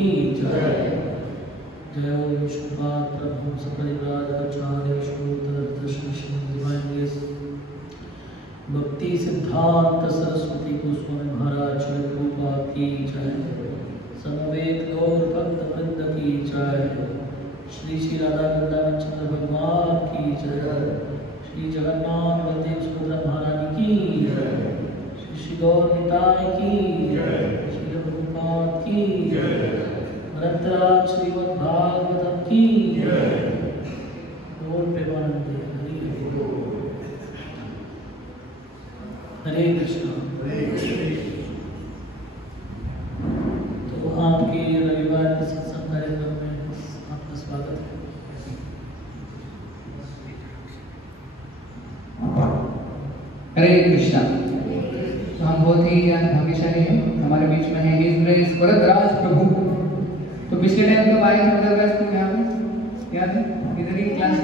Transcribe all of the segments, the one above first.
की जय। जय हो विष्णुपाद प्रभु सपरिवाराचार्य विष्णुदर्शन श्री भक्ति सिद्धांत सरस्वती गोस्वामी महाराज कृपा की जय। समवेत गौर भक्त वृंद की जय। श्री श्री राधा वृंदावन चंद्र भगवान की जय। श्री जगन्नाथ बलदेव सुभद्रा महारानी की जय। श्री श्री गौर निताय की जय। श्री प्रभुपाद की जय। अनंतराज श्रीमद् भागवतम की जय। बोल प्रेमानंद हरे कृष्ण। तो आपके रविवार के सत्संग कार्यक्रम में आपका स्वागत है। हरे कृष्णा। तो हम बहुत ही भाग्यशाली हैं, हमारे बीच में है हिज ग्रेस वरदराज प्रभु। तो पिछले टाइम कब आए थे वरदराज प्रभु यहाँ पे, याद है? इधर ही क्लास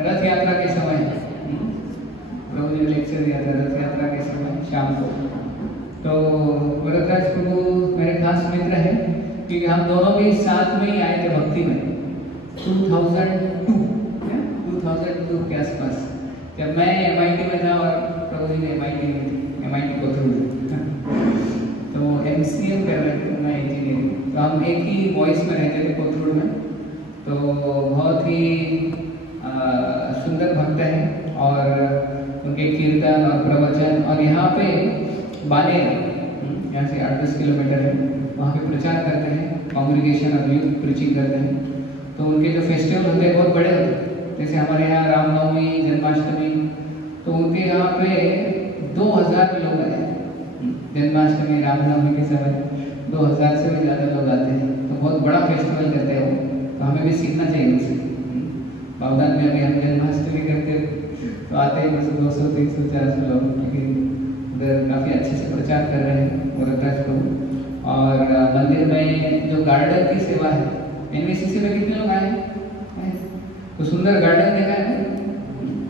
रथ यात्रा के समय प्रभु ने लेक्चर दिया था, रथ यात्रा के समय शाम को। तो वरदराज प्रभु मेरे खास मित्र हैं, क्योंकि हम दोनों भी साथ में ही आए थे भक्ति में 2002 के आसपास, जब मैं MIT में था और प्रभु जी ने MIT में थी, MIT कोथरूड। तो MCM कर रहे थे, मैं इंजीनियरिंग। तो हम एक ही वॉइस में रहते थे कोथरूड में। तो बहुत ही सुंदर भक्त हैं और उनके कीर्तन और प्रवचन, और यहाँ पे बाले यहाँ से 8-10 किलोमीटर है, वहाँ पे प्रचार करते हैं, कॉन्ग्रीगेशन और यूथ प्रीचिंग करते हैं। तो उनके जो फेस्टिवल होते हैं बहुत बड़े होते हैं, जैसे हमारे यहाँ रामनवमी, जन्माष्टमी। तो उनके यहाँ पे 2000 लोग आए जन्माष्टमी रामनवमी के समय, 2000 से भी ज़्यादा लोग आते हैं। तो बहुत बड़ा फेस्टिवल करते हैं वो, तो हमें भी सीखना चाहिए उनसे। बावदान में अभी हम जन्माष्टमी करते तो आते हैं बस 200, 300, 400 लोग, क्योंकि उधर काफ़ी अच्छे से प्रचार कर रहे हैं वरदराज प्रभु। और मंदिर में जो गार्डन की सेवा है, NVCC में कितने लोग आए हैं? तो सुंदर गार्डन देखा है,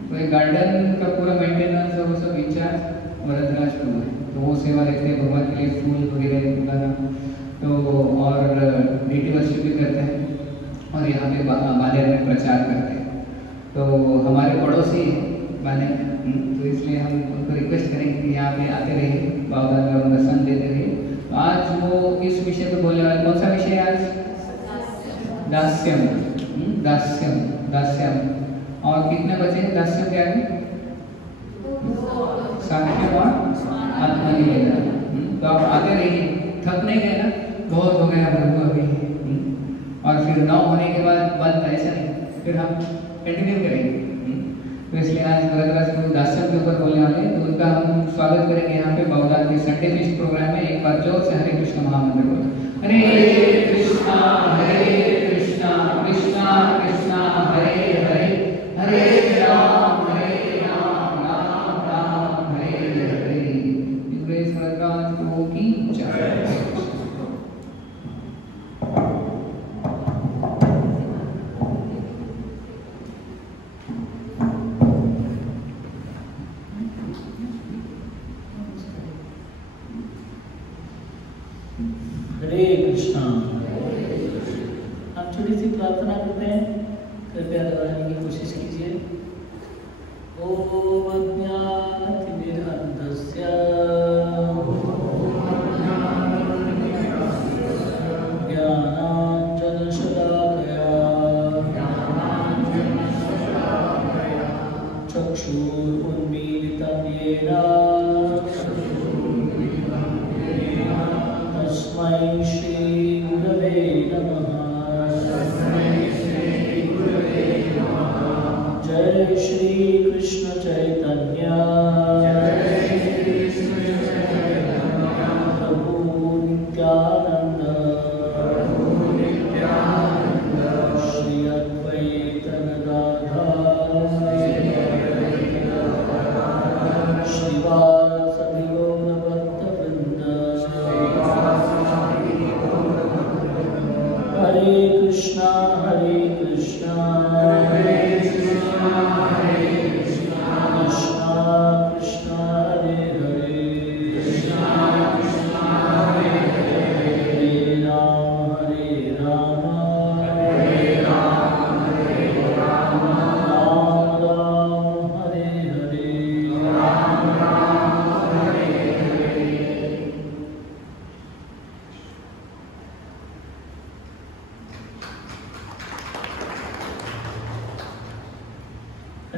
तो एक गार्डन का पूरा मेंटेनेंस और वो सब इंचार्ज वरदराज प्रभु है। तो वो सेवा देखते हैं, भगवान के लिए फूल वगैरह लगाना, तो और डेटी वर्शिप भी करते हैं, और यहाँ पे बालेर में प्रचार करते हैं। तो हमारे पड़ोसी बाले, तो इसलिए हम उनको रिक्वेस्ट करेंगे कि यहाँ पे आते रहिए, बाबा में उनका दर्शन देते रहिए। तो आज वो इस विषय पे बोलने वाले, कौन सा विषय है आज? दास्यम। दास्यम, दास्यम। और कितने बचे हैं दास्यम के आगे? साक्ष्य और आत्मनिवेदन। तो आप आते रहिए, थक नहीं गए ना? बहुत हो गया प्रभु अभी, और फिर 9 होने के बाद बंद, ऐसा नहीं, फिर हम कंटिन्यू करेंगे। तो इसलिए आज वरदराज प्रभु दास्यम के ऊपर बोलने वाले हैं। तो उनका हम स्वागत करेंगे यहाँ पे बावदान के संडे फीस्ट प्रोग्राम में। एक बार जोर से हरे कृष्ण महामंत्र बोलो। हरे कृष्णा कृष्णा कृष्णा हरे हरे, हरे राम राम राम हरे हरे। ग्रेस वरदराज प्रभु की जय। हरे कृष्णा। हम छोटी सी प्रार्थना करते हैं, कृपया दोहराने की कोशिश कीजिए। ओम अज्ञानतिमिरान्धस्य ज्ञानाञ्जनशलाकया चक्षुरुन्मीलितं येन तस्मै श्री गुरवे नमः। जय श्री कृष्ण चैतन्य प्रभु नित्यानंद श्री अद्वैत गदाधर श्रीवासदि गौर भक्त वृंद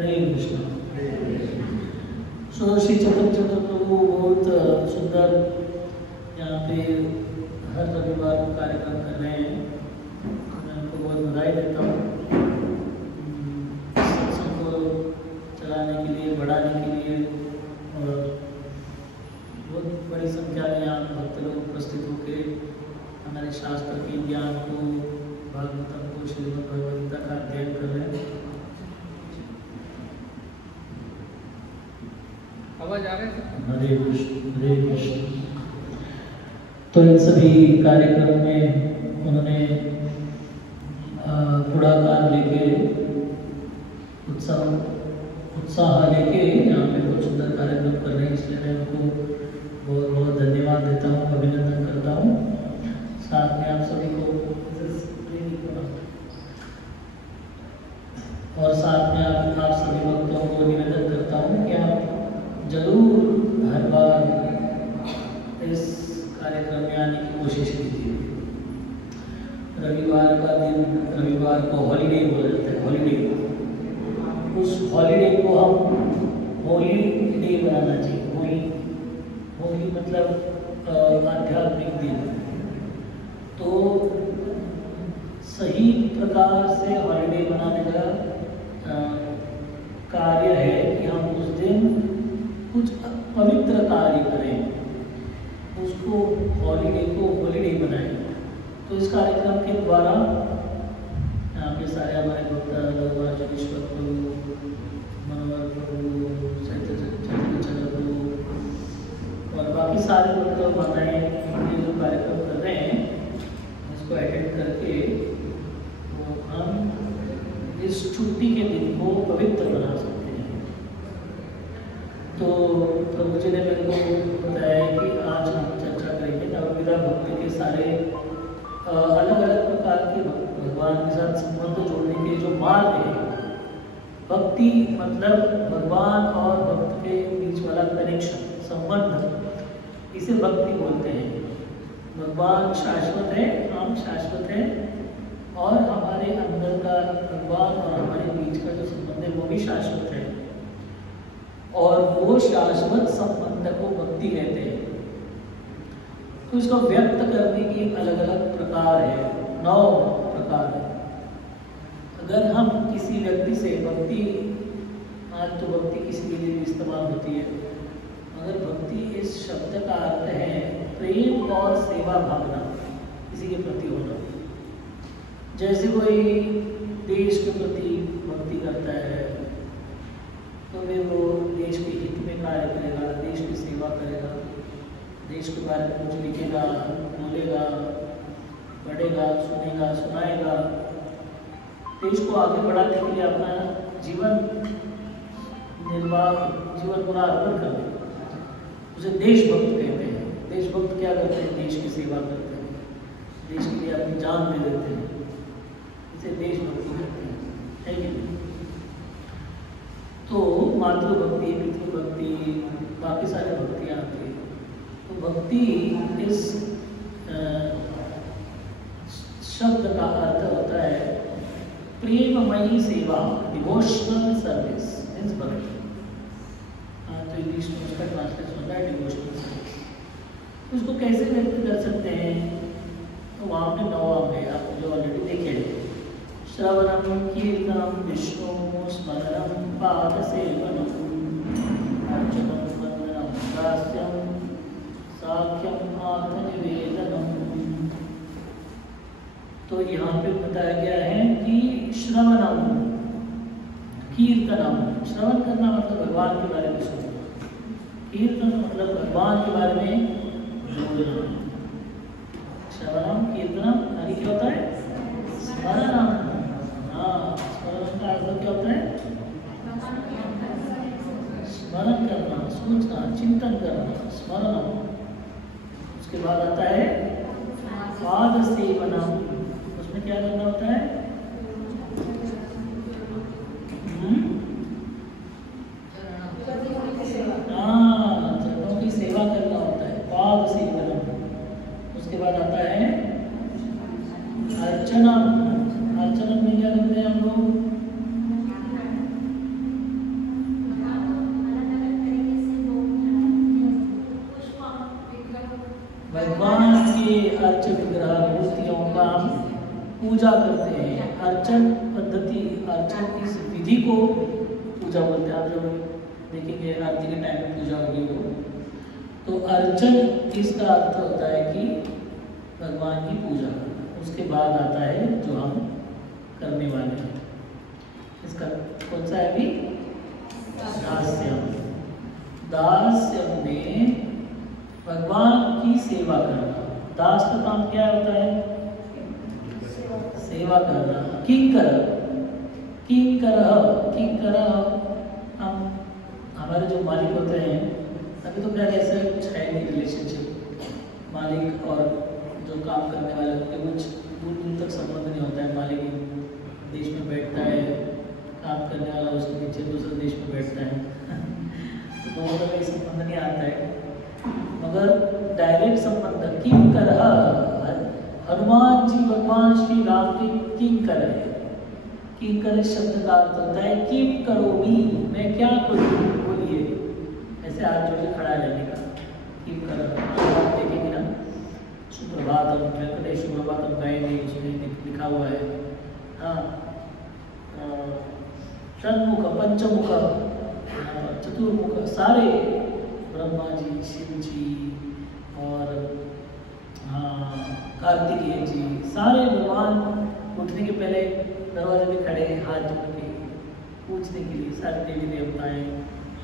हरे कृष्ण। सो श्री चंद्र प्रभु बहुत सुंदर यहाँ पे हर रविवार को कार्यक्रम कर रहे हैं। मैं उनको बहुत बधाई देता हूँ सत्संग को चलाने के लिए, बढ़ाने के लिए, और बहुत बड़ी संख्या में यहाँ भक्त लोग उपस्थित होकर हमारे शास्त्र के ज्ञान को, भागवतम को, श्रीमद् भगवद गीता का अध्ययन कर रहे हैं। आवाज आ रही है? हरे कृष्ण हरे कृष्ण। तो इन सभी कार्यक्रम में उन्होंने पुढ़ाकार लेके उत्साह लेके यहाँ पे बहुत सुंदर कार्यक्रम कर रहे हैं, इसलिए मैं उनको बहुत बहुत धन्यवाद देता हूँ, अभिनंदन करता हूँ। साथ में आप सभी को और साथ में आप सभी भक्तों को निवेदन करता हूँ कि आप जरूर हर बार इस कार्यक्रम में आने की कोशिश कीजिए। रविवार का दिन, रविवार को हॉलीडे बोला जाता है, हॉलीडे। उस हॉलीडे को हम होली डे बनाना चाहिए। होली मतलब आध्यात्मिक दिन। तो सही प्रकार से हॉलीडे मनाने का कार्य है कि हम उस दिन कुछ पवित्र कार्य करें, उसको हॉलीडे को हॉलीडे बनाएं। तो इस कार्यक्रम के द्वारा यहाँ पे सारे हमारे भक्त लोग, अर्जुनेश्वर प्रभु, मनोहर प्रभु, चैतन्य प्रभु और बाकी सारे भक्त माताएं ये जो कार्यक्रम कर रहे हैं इसको अटेंड करके तो हम इस छुट्टी के दिन को पवित्र बना सकते हैं। तो प्रभु जी ने मेरे को बताया कि आज हम चर्चा करेंगे नवविधा भक्ति के सारे अलग अलग प्रकार के भगवान के साथ संबंध जोड़ने के जो मार्ग है। भक्ति मतलब भगवान और भक्त के बीच वाला कनेक्शन, संबंध, इसे भक्ति बोलते हैं। भगवान शाश्वत है, हम शाश्वत है, और हमारे अंदर का भगवान और हमारे बीच का जो संबंध है वो भी शाश्वत है, और वो शाश्वत संबंध को भक्ति कहते हैं। तो इसको व्यक्त करने की अलग अलग प्रकार है, 9 प्रकार है। अगर हम किसी व्यक्ति से भक्ति, आज तो भक्ति किसी के लिए इस्तेमाल होती है, अगर भक्ति इस शब्द का अर्थ है प्रेम और सेवा भावना, किसी के प्रति होना। जैसे कोई देश के प्रति भक्ति करता है तो फिर वो देश के हित में कार्य करेगा, देश की सेवा करेगा, देश के बारे में कुछ लिखेगा, बोलेगा, पढ़ेगा, सुनेगा, सुनाएगा, देश को आगे बढ़ाने के लिए अपना जीवन पूरा अर्पण कर देगा। उसे देशभक्त कहते हैं। देशभक्त क्या करते हैं? देश की सेवा करते हैं, देश के लिए अपनी जान दे देते हैं, इसे देशभक्ति कहते हैं, है कि नहीं? तो मातृभक्ति, पितृभक्ति, बाकी सारे भक्तियाँ आती हैं। तो भक्ति इस शब्द का अर्थ होता है प्रेममयी सेवा, डिवोशनल सर्विस मीन्स भक्ति। तो इंग्लिश में उसका ट्रांसलेशन होता है डिवोशनल सर्विस। उसको कैसे व्यक्त कर सकते हैं? तो वहाँ पे 9 अंग आप जो ऑलरेडी देखे, श्रवणम कीर्तनम विष्णु स्मरणम पादसेवनम अर्चनम वंदनम दास्यम साख्यम आत्मनिवेदनम। तो यहाँ पे बताया गया है कि श्रवणम, कीर्तनम, श्रवण करना मतलब भगवान के बारे में सुनना, कीर्तन मतलब भगवान के बारे में जोड़ना। श्रवणम कीर्तनम आदि क्या होता है? स्मरणम। हाँ, स्मरण का अर्थ क्या होता है? स्मरण करना, सोचना, चिंतन करना, स्मरणम। उसके बाद आता है पाद सेवनम। उसमें क्या करना होता है? चरणों की सेवा करना होता है, पाद सेवनम। उसके बाद आता है अर्चनम। अर्चनम में क्या करते हैं हम लोग? के अर्च विग्रह मूर्तियों का हम पूजा करते हैं। अर्चन पद्धति, अर्चन इस विधि को पूजा बोलते हैं। आप जब देखेंगे आरती के टाइम में पूजा होगी वो, तो अर्चन इसका अर्थ होता है कि भगवान की पूजा। उसके बाद आता है जो हम करने वाले हैं, इसका कौन सा है अभी? दास्यम। दास्यम में भगवान की सेवा करना। दास का काम क्या होता है? सेवा करना। किंकर, किंकर हम हमारे जो मालिक होते हैं, अभी तो क्या ऐसा कुछ है नहीं रिलेशनशिप, मालिक और जो काम करने वाले होते हैं कुछ दूर दूर तक संबंध नहीं होता है। मालिक देश में बैठता है, काम करने वाला उसके पीछे दूसरे देश में बैठता है तो दोनों का कोई संबंध नहीं आता है, मगर डायरेक्ट संबंध किंकर। हनुमान जी भगवान श्री राम के किंकर है। किंकर शब्द का अर्थ होता है किम करोमी, मैं क्या करूँ, बोलिए। ऐसे हाथ जोड़ के खड़ा रहने का किंकर। आप देखेंगे ना, सुप्रभातम, वेंकटेश सुप्रभातम गाएंगे, उसमें लिखा हुआ है। हाँ, षण्मुख, पंचमुख, चतुर्मुख, सारे ब्रह्मा जी, शिव जी और कार्तिकेय जी, सारे भगवान उठने के पहले दरवाजे पे खड़े हाथ जोड़ के पूछने के लिए, सारे देवी देवताएं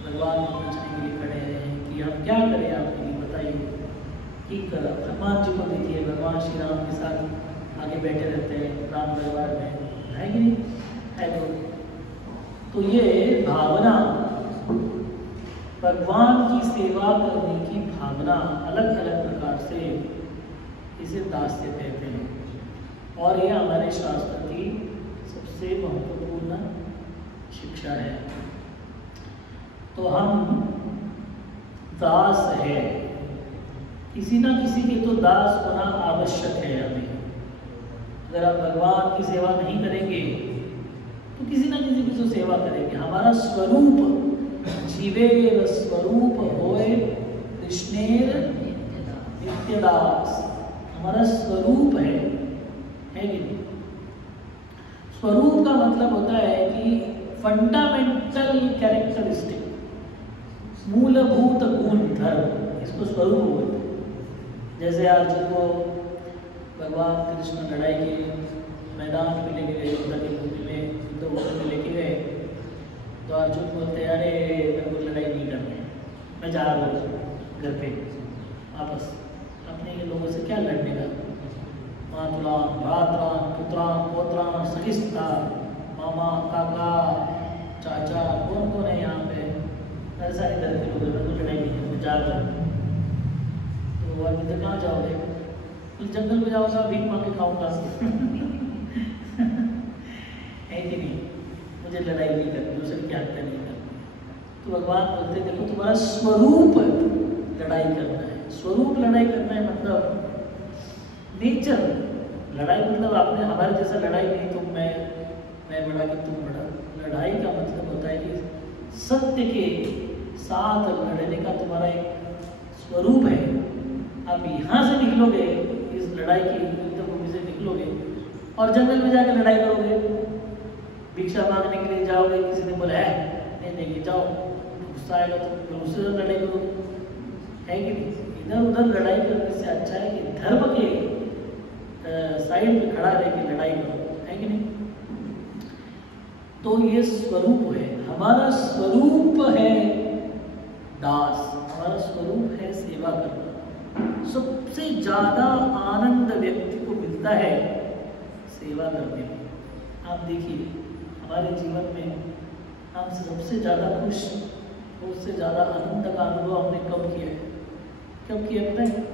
भगवान को पूछने के लिए खड़े हैं कि हम क्या करें आपके लिए, बताइए कि करा। हनुमान जी को देखिए, भगवान श्री राम के साथ आगे बैठे रहते हैं राम दरबार में, है कि नहीं है? तो ये भावना, भगवान की सेवा करने की भावना अलग अलग प्रकार से, इसे दास्य कहते हैं। और ये हमारे शास्त्र की सबसे महत्वपूर्ण शिक्षा है। तो हम दास है, किसी ना किसी के तो दास होना आवश्यक है हमें। अगर आप भगवान की सेवा नहीं करेंगे तो किसी ना किसी की तो सेवा करेंगे। हमारा स्वरूप जीवेर स्वरूप होए कृष्णेर नित्यदास, हमारा स्वरूप है कि नहीं? स्वरूप का मतलब होता है कि फंडामेंटल कैरेक्टरिस्टिक, मूलभूत गुण धर्म, इसको स्वरूप बोलते हैं। जैसे अर्जुन को भगवान कृष्ण लड़ाई के मैदान में लेके गए, युद्ध लेके गए, तो अर्जुन बोलते अरे मेरे को लड़ाई नहीं करनी, मैं जा रहा हूँ घर पे वापस, अपने ये लोगों से क्या लड़ने का। मातुलान, भ्रातरान, पुत्रान, पौत्रान, सहिष्ठा, मामा, काका, चाचा, कौन कौन है यहाँ पे, ऐसा सारे घर के लोग हैं, तो लड़ाई नहीं है, जा रहा हूँ। तो अभी तक कहाँ जाओगे? तो जंगल में जाऊँगा, भीख मांग के खाऊंगा है कि नहीं? मुझे लड़ाई नहीं करनी, दूसरे की हत्या नहीं करनी। तो भगवान बोलते देखो तुम्हारा स्वरूप लड़ाई करना है। स्वरूप लड़ाई करना है मतलब नेचर लड़ाई, मतलब आपने हमारे जैसा लड़ाई नहीं, तुम मैं बड़ा कि तुम बड़ा। लड़ाई का मतलब होता है कि सत्य के साथ लड़ने का तुम्हारा एक स्वरूप है। आप यहाँ से निकलोगे, इस लड़ाई की युद्ध भूमि से निकलोगे और जंगल में जाकर लड़ाई करोगे, भिक्षा मांगने के लिए जाओगे, किसी ने बोला है नहीं देंगे, जाओ, गुस्सा आएगा तो उससे लड़ाई करोगे, है कि नहीं? इधर उधर लड़ाई करने से अच्छा है कि धर्म के साइड में खड़ा रह के लड़ाई करो, है कि नहीं? तो ये स्वरूप है, हमारा स्वरूप है दास, हमारा स्वरूप है सेवा करना। सबसे ज्यादा आनंद व्यक्ति को मिलता है सेवा करने में। आप देखिए हमारे जीवन में हम सबसे ज़्यादा खुश, उससे ज़्यादा आनंद का अनुभव हमने कब किया है? कब किया पता है?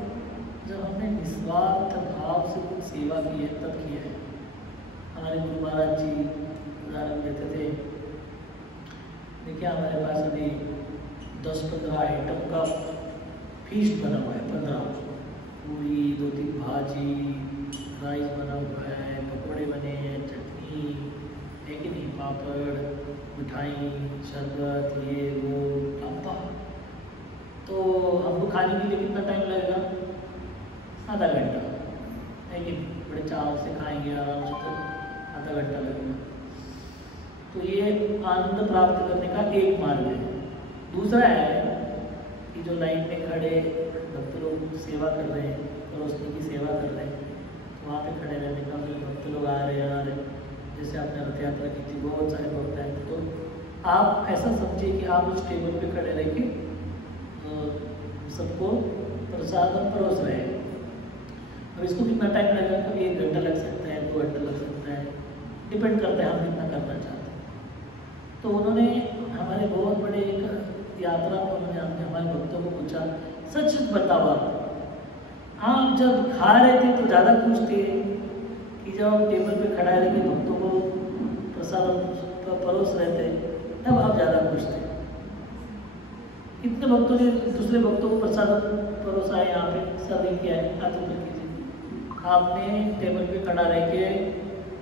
जब हमने निस्वार्थ भाव से कुछ सेवा की है, तब किया है। हमारे गुरु महाराज जी उदाहरण देते थे, देखिए हमारे पास अभी 10-15 आइटम का फीस्ट बना हुआ है, 15 पूरी, 2-3 भाजी, राइस बना हुआ है, पकौड़े बने हैं, चटनी है कि नहीं, पापड़, मिठाई, शरबत, ये वो पापा। तो हमको खाने के लिए कितना टाइम लगेगा? आधा घंटा है कि बड़े चाव से खाएंगे आराम से तो आधा घंटा लगेगा। तो ये आनंद प्राप्त करने का एक मार्ग है। दूसरा है कि जो लाइन में खड़े भक्त लोग सेवा कर रहे हैं, परोसने की सेवा कर रहे हैं, तो वहाँ पे खड़े रहने का, फिर भक्त लोग आ रहे जैसे आपने रथ यात्रा की थी, बहुत सारे भक्त आए, तो आप ऐसा समझिए कि आप उस टेबल पे खड़े रह के सबको प्रसाद परोस रहे हैं। अब इसको कितना टाइम लगेगा, कभी 1 घंटा लग सकता है, 2 घंटा लग सकता है, डिपेंड करता है हम कितना करना चाहते हैं। तो उन्होंने हमारे बहुत बड़े एक यात्रा में उन्होंने हमारे भक्तों को पूछा, सच सच बताओ आप जब खा रहे थे तो ज़्यादा खुश थे कि जब आप टेबल पे खड़ा रह के भक्तों को प्रसाद परोस रहे थे तब आप ज़्यादा खुश थे? कितने भक्तों ने दूसरे भक्तों को प्रसाद परोसा है, यहाँ पे सर्व किया है? हाथ ऊपर कीजिए। आपने टेबल पे खड़ा रह के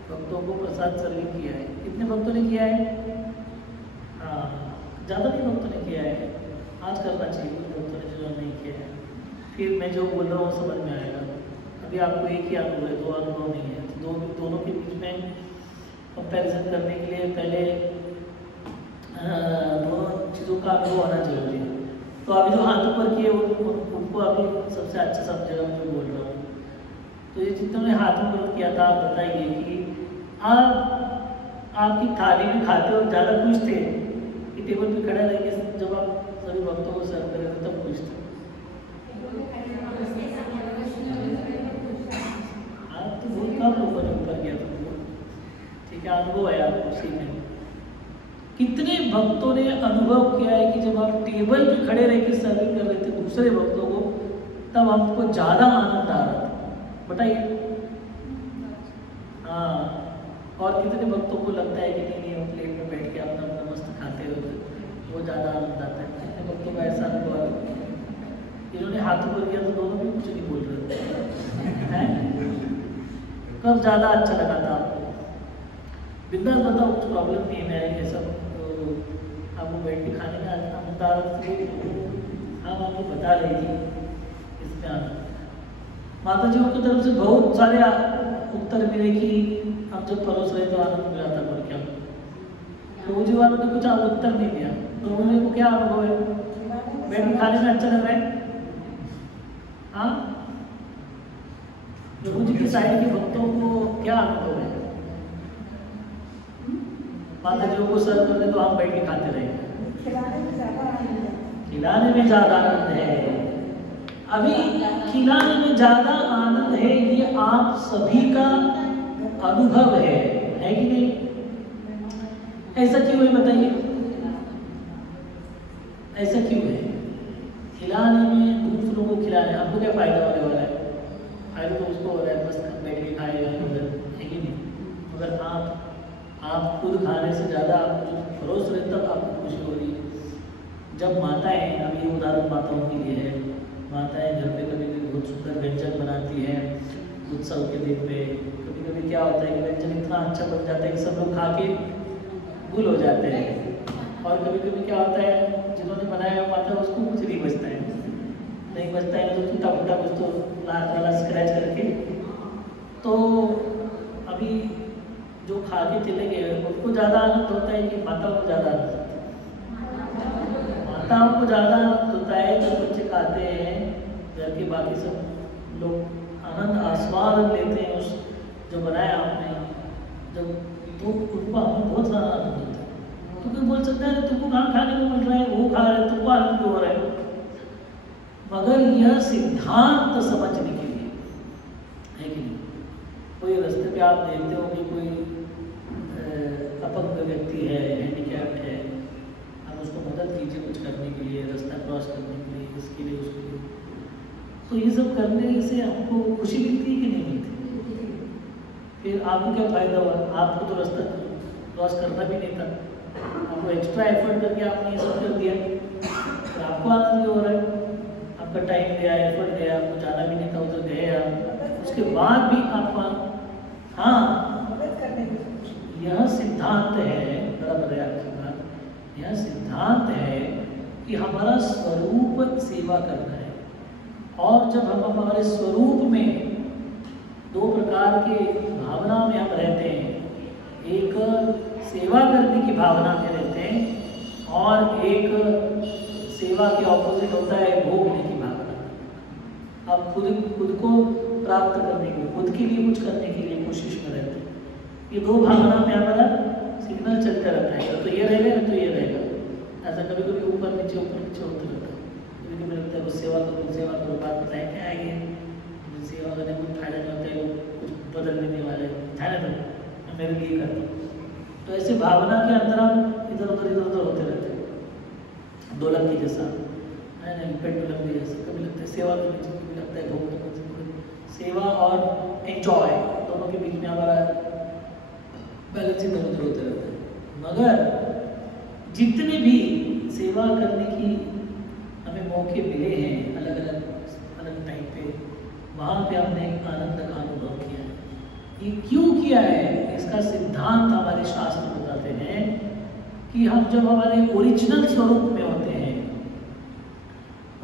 भक्तों को प्रसाद सर्विंग किया है, कितने भक्तों ने किया है? हाँ, ज़्यादा नहीं भक्तों ने किया है। आज करना चाहिए उन भक्तों ने जो नहीं किया है। फिर मैं जो बोल रहा हूँ समझ में आएगा। अभी आपको एक ही अनुभव है, 2 अनुभव नहीं है, तो दोनों के बीच में कंपैरिजन करने के लिए पहले दोनों चीज़ों का अनुभव होना जरूरी है। तो अभी जो हाथ ऊपर किए उनको अभी सबसे अच्छा समझेगा मैं जो बोल रहा हूँ। तो ये जितने ने हाथ ऊपर किया था, आप बताइए कि आप आपकी थाली में खाते हो ज़्यादा खुश थे कि टेबल पे खड़े रह के जब आप सभी भक्तों को सर्व कर रहे थे तब खुश थे? आप तो बहुत कम लोगों ने ऊपर किया था, ठीक है, अनुभव है आपको उसी में। कितने भक्तों ने अनुभव किया है कि जब आप टेबल पे खड़े रह के सर्विंग कर रहे थे दूसरे भक्तों को, तब आपको ज़्यादा आनंद आ रहा था? बताइए। हाँ, और कितने भक्तों को लगता है कि नहीं वो प्लेट में बैठ के अपना अपना मस्त खाते हो वो ज़्यादा आनंद आता है? कितने भक्तों का ऐसा अनुभव है? इन्होंने हाथ ऊपर किया तो दोनों भी कुछ नहीं बोल रहे हैं। कब ज़्यादा अच्छा लगा था आपको? बिंदास बताओ, कुछ प्रॉब्लम नहीं है। मैं ये सब आपको बैठ के खाने का आनंद आ रहा था, हम आपको बता रही थी इसमें आनंद। माता जी की तरफ से बहुत सारे उत्तर मिले कि हम जब परोस रहे तो आनंद मिला था, पर क्या प्रभु जी वालों ने कुछ उत्तर नहीं दिया। प्रभु जी को क्या अनुभव है? बैठ के खाने में अच्छा लग रहा है? हाँ, प्रभु जी की साइड के भक्तों को क्या अनुभव है? माता जी को सर्व करते तो हम बैठ के खाते रहेंगे। खिलाने में ज्यादा आनंद है। अभी खिलाने में ज्यादा आनंद है, ये आप सभी का अनुभव है कि नहीं? ऐसा क्यों है बताइए? ऐसा क्यों है? खिलाने में, दूसरों को खिलाने हमको क्या फायदा होने वाला है? फायदा तो उसको हो रहा है, बस बैठ के खाएगा है कि नहीं? मगर आप खुद खाने से ज़्यादा आप जो परोस रहे तब आपको खुशी हो रही है। जब माताएं, अब ये उदाहरण माताओं के लिए है, माताएं घर पे कभी कभी बहुत सुंदर व्यंजन बनाती हैं उत्सव के दिन पे। कभी कभी क्या होता है कि व्यंजन इतना अच्छा बन जाता है कि सब लोग खा के भूल हो जाते हैं, और कभी कभी क्या होता है जिन्होंने बनाया माता उसको कुछ नहीं बचता है, नहीं बचता है तो टूटा फूटा कुछ तो लाल स्क्रैच करके। तो अभी जो खा के चले गए उनको ज़्यादा आनंद होता है कि माताओं को ज़्यादा आनंद होता है? माताओं को ज़्यादा आनंद होता है जब बच्चे खाते हैं, घर के बाकी सब लोग आनंद आस्वाद लेते हैं उस जो बनाया आपने, जब तो उनको हमें बहुत सारा आनंद होता है। तो कोई बोल सकता है तुमको कहाँ खाने को मिल रहा है, वो खा रहे तुमको आनंद क्यों हो रहा है? मगर यह सिद्धांत समझने के लिए है कि नहीं? कोई रास्ते पे आप देखते हो कि कोई अपंग व्यक्ति है, हैंडीकैप्ड है, आप उसको मदद कीजिए कुछ करने के लिए, रास्ता क्रॉस करने के लिए, इसके लिए उसके लिए। तो ये सब करने से हमको खुशी मिलती है कि नहीं मिलती? फिर आपको क्या फ़ायदा हुआ? आपको तो रास्ता क्रॉस करना भी नहीं था, आपको एक्स्ट्रा एफर्ट करके आपने ये सब कर दिया, तो आपको आनंद भी हो रहा है। आपका टाइम गया, एफर्ट गया, आपको जाना भी नहीं था, उधर गए आप, उसके बाद भी आपका यह सिद्धांत है, बराबर है आपकी बात, यह सिद्धांत है कि हमारा स्वरूप सेवा करना है। और जब हम हमारे स्वरूप में दो प्रकार के भावना में हम रहते हैं, एक सेवा करने की भावना में रहते हैं और एक सेवा के ऑपोजिट होता है भोगने की भावना। आप खुद को प्राप्त करने के लिए, खुद के लिए कुछ करने के लिए कोशिश में रहते हैं। ये दो भावना में हमारा सिग्नल चलता रहता है, या तो ये रहेगा या तो ये रहेगा। ऐसा कभी कभी ऊपर नीचे होते रहता है। कभी कभी लगता है कुछ सेवा करो, बात बताए क्या है ये सेवा करने कुछ फायदा नहीं होता है, कुछ बदलने नहीं वाले ध्यान दो, मैं मेरे लिए करता हूँ। तो ऐसे भावना के अंदर हम इधर उधर होते रहते हैं, दोलक की जैसा है ना, पेंडुलम की जैसा। कभी लगता है सेवा करनी चाहिए, कभी लगता है भोग करना चाहिए। सेवा और एंजॉय दोनों के बीच में हमारा बैलेंस इधर उधर होते रहता है। मगर जितने भी सेवा करने की हमें मौके मिले हैं अलग अलग टाइम पे, वहाँ पे हमने एक आनंद का अनुभव किया है। ये क्यों किया है, इसका सिद्धांत हमारे शास्त्र बताते हैं कि हम जब हमारे ओरिजिनल स्वरूप में होते हैं,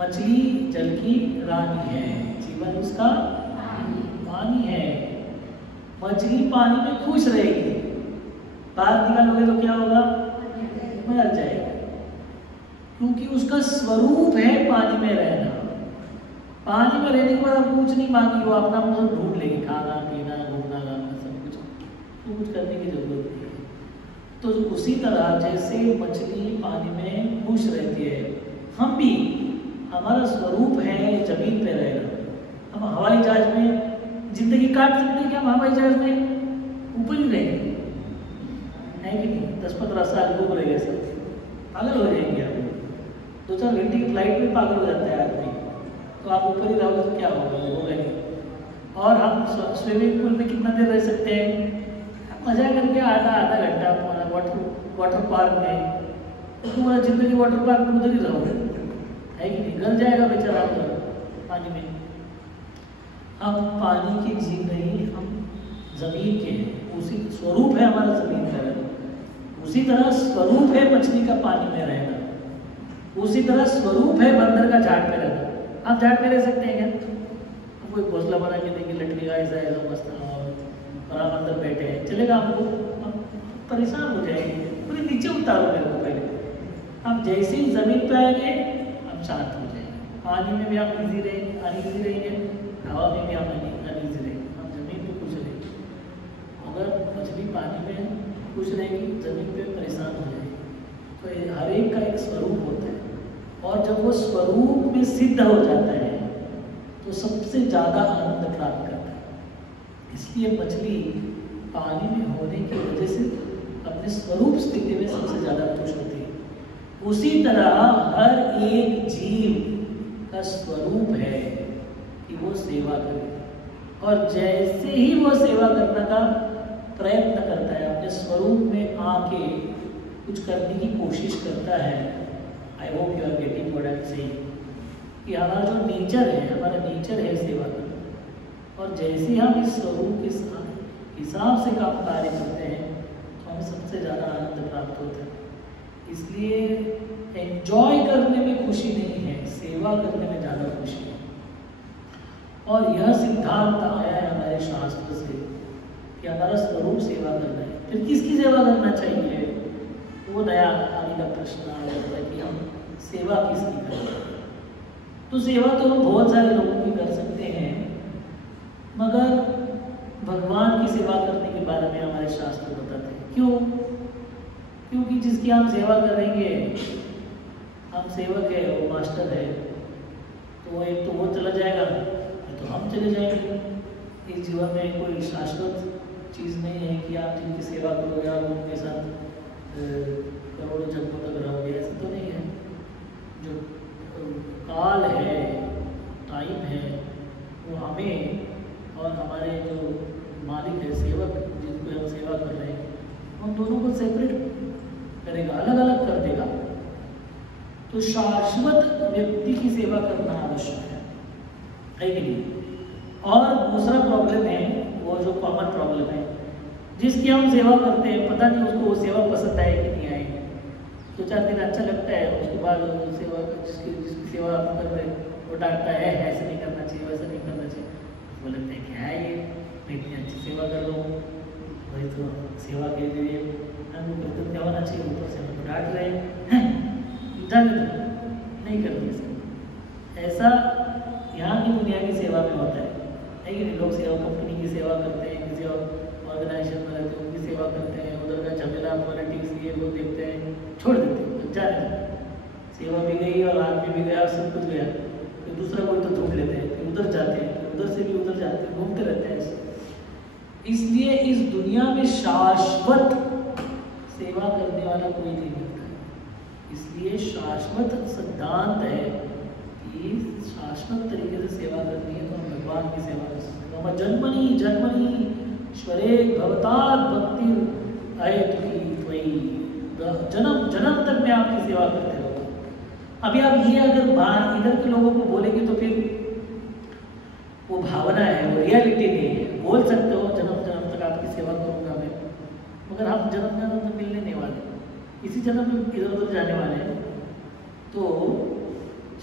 मछली जल की रानी है, जीवन उसका पानी है। मछली पानी में खुश रहेगी, बाहर निकालोगे तो क्या होगा, मर जाएगा, क्योंकि उसका स्वरूप है पानी में रहना। पानी में रहने के बाद आप कुछ नहीं मांगी, वो अपना मुझे ढूंढ लेगी, खाना पीना घूमना गाना सब कुछ, तो कुछ करने की जरूरत नहीं है। तो उसी तरह जैसे मछली पानी में खुश रहती है, हम भी, हमारा स्वरूप है जमीन पे रहना। हम हवाई जहाज में जिंदगी काट सकते हैं कि हम हवाई जहाज में ऊपर ही रहेंगे, है कि नहीं? 10-15 साल घूम रहे सब, पागल हो जाएंगे आप। 2-4 घंटे की फ्लाइट में पागल हो जाता है आदमी, तो आप ऊपर ही रहोगे तो क्या होगा, होगा नहीं। और हम स्विमिंग पूल में कितना देर रह सकते हैं, मजा करके आधा घंटा वाटर पार्क में, पूरा जिंदगी वाटर पार्क में उधर ही रहोगे, है कि नहीं? गल जाएगा बेचारा पानी में। हम पानी की जीव नहीं, हम जमीन के हैं, उसी स्वरूप है हमारा जमीन का रहना। उसी तरह स्वरूप है मछली का पानी में रहना, उसी तरह स्वरूप है बंदर का झाड़ पे रहना। आप झाड़ पे रह सकते हैं क्या? हम कोई घोंसला बना के देंगे लकड़ी का ऐसा मस्त, और आप अंदर बैठे हैं, चलेगा? आपको हम परेशान हो जाएंगे, पूरे नीचे उतारो मेरे को पहले। आप जैसे ही जमीन पे आएंगे हम शांत हो जाएंगे। पानी में भी आप इजी रहेंगे, हवा में भी आप अनईजी रहेंगे, हम जमीन पे खुश रहेंगे। अगर मछली पानी में खुश रहेगी, जमीन पे परेशान हो जाएगी। तो हर एक का एक स्वरूप होता है, और जब वो स्वरूप में सिद्ध हो जाता है तो सबसे ज़्यादा आनंद प्राप्त करता है। इसलिए मछली पानी में होने की वजह से अपने स्वरूप स्थिति में सबसे ज़्यादा खुश होती है। उसी तरह हर एक जीव का स्वरूप है कि वो सेवा करे, और जैसे ही वो सेवा करने का प्रयत्न करता है, अपने स्वरूप में आके कुछ करने की कोशिश करता है। I hope you are getting what I am saying, कि हमारा जो नेचर है, हमारा नेचर है सेवा करना, और जैसे ही हम इस स्वरूप के हिसाब से काम कार्य करते हैं तो हमें सबसे ज़्यादा आनंद प्राप्त होता है। इसलिए एंजॉय करने में खुशी नहीं है, सेवा करने में ज़्यादा खुशी है। और यह सिद्धांत आया है हमारे शास्त्र से कि हमारा स्वरूप सेवा करना है। फिर किसकी सेवा करना चाहिए, वो नया आने का प्रश्न आ जाता है कि हम सेवा किसकी करें। तो सेवा तो हम बहुत सारे लोगों की कर सकते हैं, मगर भगवान की सेवा करने के बारे में हमारे शास्त्र बताते हैं। क्यों? क्योंकि जिसकी हम सेवा करेंगे, हम सेवक है, वो मास्टर है, तो वो एक तो वो चला जाएगा, तो हम चले जाएंगे। इस जीवन में कोई शाश्वत चीज़ नहीं है कि आप जिनकी सेवा करोगे आप उनके साथ करोड़ों जन्मों तक रहोगे, ऐसा तो नहीं है। जो काल है, टाइम है, वो हमें और हमारे जो मालिक है, सेवक जिनको हम सेवा कर रहे हैं, उन दोनों को सेपरेट करेगा, अलग अलग कर देगा। तो शाश्वत व्यक्ति की सेवा करना आवश्यक है कि नहीं? और दूसरा प्रॉब्लम है, वो जो कॉमन प्रॉब्लम है, जिसकी हम सेवा करते हैं, पता नहीं उसको वो सेवा पसंद आए कि नहीं आए। 2-4 दिन अच्छा लगता है, उसके बाद सेवा जिसकी सेवा आप कर रहे हैं वो डांटता है ऐसे नहीं करना चाहिए, वैसे नहीं करना चाहिए। वो लगता है क्या है ये, मैं इतनी अच्छी सेवा कर रहा हूँ, वही तो सेवा के लिए हमको कृतज्ञ होना चाहिए, ऊपर से हमको डांट रहे हैं, जाने दो, नहीं करनी सेवा। ऐसा यहाँ की दुनिया की सेवा में होता है कि नहीं, लोग सेवा कंपनी की सेवा करते हैं, किसी और ऑर्गेनाइजेशन में रहते हैं उनकी सेवा करते हैं, उधर का झमेला पॉलिटिक्स ये वो देखते हैं, छोड़ देते हैं, तो जाने दो। सेवा भी गई और आदमी भी गया और सब कुछ गया, फिर दूसरा कोई तो ढूंढ लेते हैं, फिर उधर जाते हैं, फिर उधर से भी उधर जाते हैं, घूमते रहते हैं ऐसे। इसलिए इस दुनिया में शाश्वत सेवा करने वाला कोई नहीं मिलता है। इसलिए शाश्वत सिद्धांत है कि शाश्वत तरीके से सेवा करनी है तो हम भगवान की सेवा कर सकते हैं। जन्मनि जन्मनि ईश्वरे भवतात् भक्ति अयेतुकी त्वयि, जन्म जन्म तक मैं आपकी सेवा करते रहूँगा। अभी आप ये अगर बाहर इधर के लोगों को बोलेंगे तो फिर वो भावना है, वो रियलिटी नहीं है। बोल सकते हो जन्म जन्म तक आपकी सेवा करूँगा मैं, मगर हम जन्म जन्म तक मिलने नहीं वाले, इसी जन्म में इधर उधर जाने वाले हैं। तो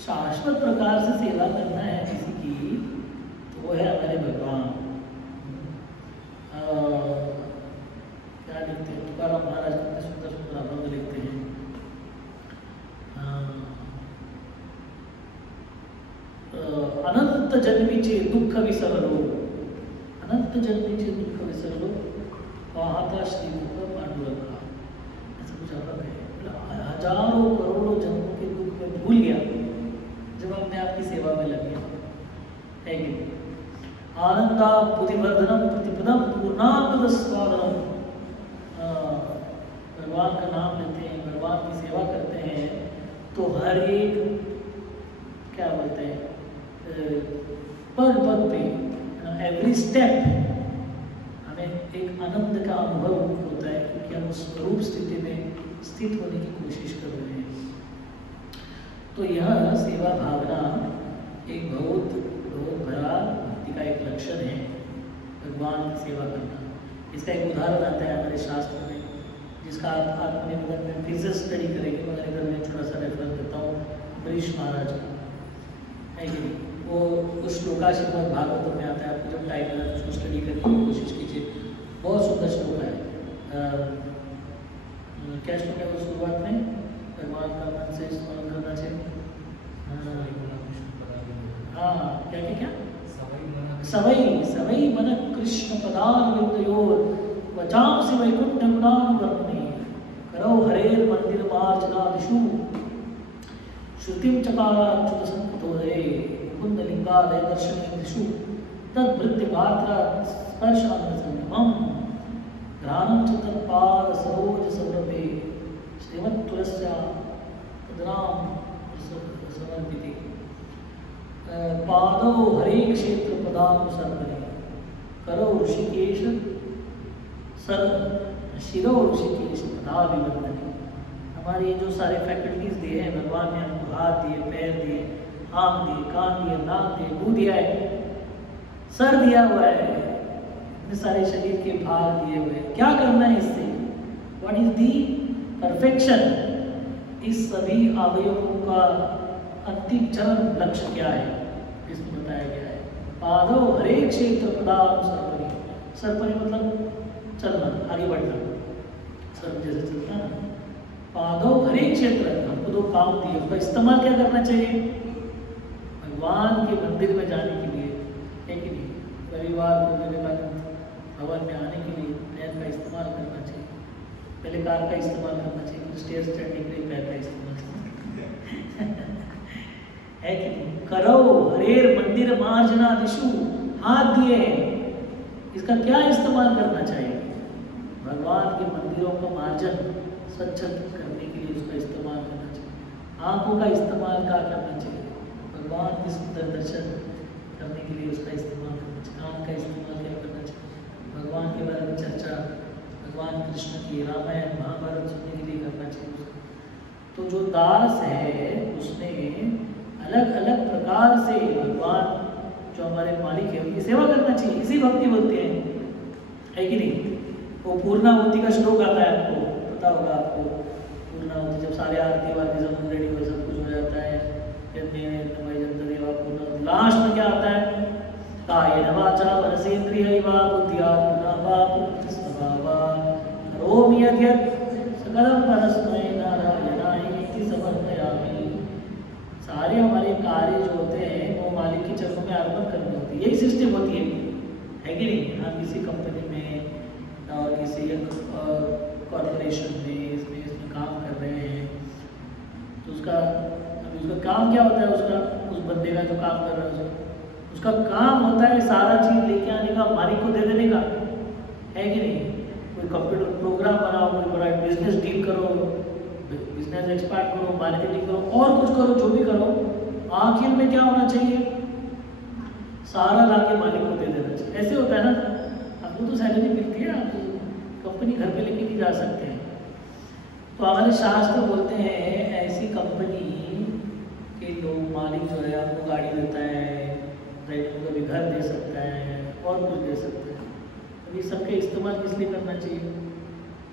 शाश्वत प्रकार से सेवा करना है किसी की, तो वो है हमारे भगवान। क्या लिखते हैं तुकाराम महाराज, कितने सुंदर सुंदर अभंग लिखते हैं। अनंत जन्मीचे दुःख विसरलो, अनंत जन्मीचे दुःख विसरलो, पाहता श्रीमुख पांडुरंगा। ऐसा कुछ अभंग है। हजारों करोड़ों जन्मों के दुख में भूल गया जब हमने आपकी सेवा में लग गया, है कि नहीं? आनंदा बुद्धिवर्धनम प्रतिपदम पूर्णानंद स्वादनम। भगवान का नाम लेते हैं, भगवान की सेवा करते हैं, तो हर एक क्या बोलते हैं पल पल पे एवरी स्टेप हमें एक आनंद का अनुभव होता है, क्योंकि हम उस स्वरूप स्थिति में स्थित होने की कोशिश कर रहे हैं। तो यह सेवा भावना एक बहुत बहुत बड़ा भक्ति का एक लक्षण है, भगवान की सेवा करना। इसका एक उदाहरण आता है हमारे शास्त्र में, जिसका आप आत्मनिवेदन में फिर से स्टडी करेंगे, मगर इधर मैं थोड़ा सा रेफर देता हूँ अम्बरीश महाराज का, है कि नहीं? वो उस श्लोका श्रीमद् भागवत में आता है, आपको जब टाइम मिला उसको स्टडी करने की कोशिश कीजिए, बहुत सुंदर श्लोक है। क्या श्लोक है वो शुरुआत में? भगवान का मन से स्मरण करना चाहिए। हाँ क्या क्या क्या? सवई सवई मन कृष्ण पदारविंदयोर वचांसि वैकुंठ गुणानुवर्तने करो हरेर मंदिर मार्जनादिषु श्रुतिं चकाराच्युत संकुतोदये कुंदलिंगादय दर्शनेषु तद्वृत्ति गात्र स्पर्शानसंगमं ध्यानं च तत्पाद सरोज सौरभे श्रीमत्तुलस्या तदनाम समर्पिते। पादौ हरे क्षेत्र पदानुसर्पणे करो ऋषिकेश सर शिरो ऋषिकेश पदाभिवंदने। हमारे जो सारे फैकल्टीज दिए हैं भगवान ने हमको, हाथ दिए, पैर दिए, आँख दिए, कान दिए, नाक दिए, मुँह दिया है, सर दिया हुआ है, इतने सारे शरीर के भाग दिए हुए हैं। क्या करना है इससे? What is the perfection? इस सभी अवयवों का अंतिम चरम लक्ष्य क्या है इसमें बताया गया है। पादौ हरे क्षेत्र पदानुसर्पणे, सर्पणे मतलब चलना, आगे बढ़ना, सर्प जैसे चलता है ना। पादौ हरे क्षेत्र, हमको दो काम दिए, उसका इस्तेमाल क्या करना चाहिए? भगवान के मंदिर में जाने के लिए, है कि नहीं? रविवार को विवेकानंद भवन में आने के लिए पैर का इस्तेमाल करना चाहिए, पहले कार का इस्तेमाल करना चाहिए, फिर स्टेज चढ़ने के लिए पैर का इस्तेमाल है कि नहीं? करो हरेर मंदिर मार्जना दिशु, हाथ दिए हैं, इसका क्या इस्तेमाल करना चाहिए? भगवान के मंदिरों का मार्जन स्वच्छ करने के लिए उसका इस्तेमाल करना चाहिए। आँखों का इस्तेमाल क्या करना चाहिए? भगवान के सुंदर दर्शन करने के लिए उसका इस्तेमाल करना चाहिए। कान का इस्तेमाल क्या करना चाहिए? भगवान के बारे में चर्चा, भगवान कृष्ण की रामायण महाभारत सुनने के लिए करना चाहिए। तो जो दास है उसने अलग अलग प्रकार से भगवान जो हमारे मालिक है उनकी सेवा करना चाहिए, इसी भक्ति बोलते हैं, है कि नहीं? वो पूर्णाहुति का श्लोक आता है, आपको पता होगा, आपको पूर्णाहुति जब सारे आरती वारती सब रेडी हो, सब कुछ हो जाता है, फिर आपको लास्ट में क्या आता है? कायेन वाचा मनसेन्द्रियैर्वा बुद्ध्यात्मना वा प्रकृति स्वभावा करोमि यद्यत् सकलं परस्मै नारायणायेति समर्पयामि। सारे हमारे कार्य जो होते हैं वो मालिक के चरणों में अर्पण करनी होती है। यही सिस्टम होती है कि नहीं? हम किसी कंपनी में और किसी कॉर्पोरेशन में इसमें काम कर रहे हैं तो उसका काम क्या होता है? उस बंदे का जो काम कर रहा है उसका काम होता है सारा चीज लेके आने का, मालिक को दे देने का, है कि नहीं? कोई कंप्यूटर प्रोग्राम बनाओ, कोई बड़ा बिजनेस डील करो, बिजनेस एक्सपर्ट करो, मार्केटिंग करो, और कुछ करो, जो भी करो, आखिर में क्या होना चाहिए? सारा लाके मालिक को दे देना चाहिए। ऐसे होता है ना, आपको तो सैलरी मिलती है, आप कंपनी घर पे लेके नहीं जा सकते हैं। तो हमारे शास्त्र बोलते हैं ऐसी कंपनी के लोग, मालिक जो है आपको गाड़ी देता है, कभी घर दे सकता है और कुछ दे सकता है। अभी सबके इस्तेमाल किस लिए करना चाहिए?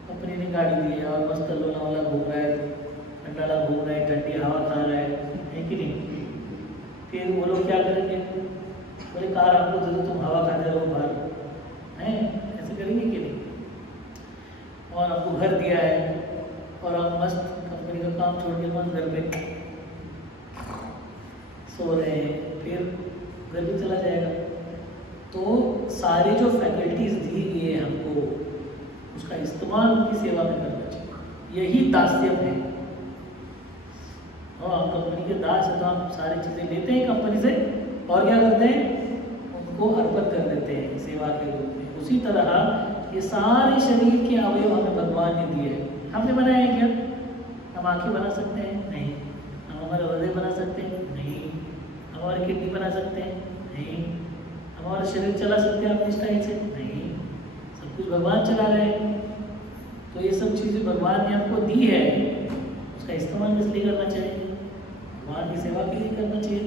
कंपनी ने गाड़ी दी है और मस्त लोना वाला घूम रहा है, ठंडा घूम रहा है, ठंडी हवा खा रहा है कि नहीं? फिर वो लोग क्या करेंगे? बोले कार आपको दे दो, तुम हवा खाते रहो बाहर, हैं? ऐसे करेंगे कि नहीं? और आपको घर दिया है और आप मस्त कंपनी का काम छोड़ के मस्त घर पे सो रहे हैं, फिर घर भी चला जाएगा। तो सारी जो फैकल्टीज दी गई है हमको, उसका इस्तेमाल उनकी सेवा में करना चाहिए। यही दास्यम है। और हम कंपनी के दास है तो हम सारी चीज़ें लेते हैं कंपनी से और क्या करते हैं? उनको अर्पण कर देते हैं सेवा के रूप में। उसी तरह ये सारे शरीर के अवयव हमें भगवान ने दिए हैं। हमने बनाए हैं क्या? हम आँखें बना सकते हैं? नहीं। हम हमारे हृदय बना सकते हैं? नहीं। हमारी किडनी बना सकते हैं? नहीं। हमारा शरीर चला सकते हैं अपनी स्टाइल से? नहीं। सब कुछ भगवान चला रहे हैं। तो ये सब चीज़ें भगवान ने हमको दी है, उसका इस्तेमाल इसलिए करना चाहिए, भगवान की सेवा के लिए करना चाहिए।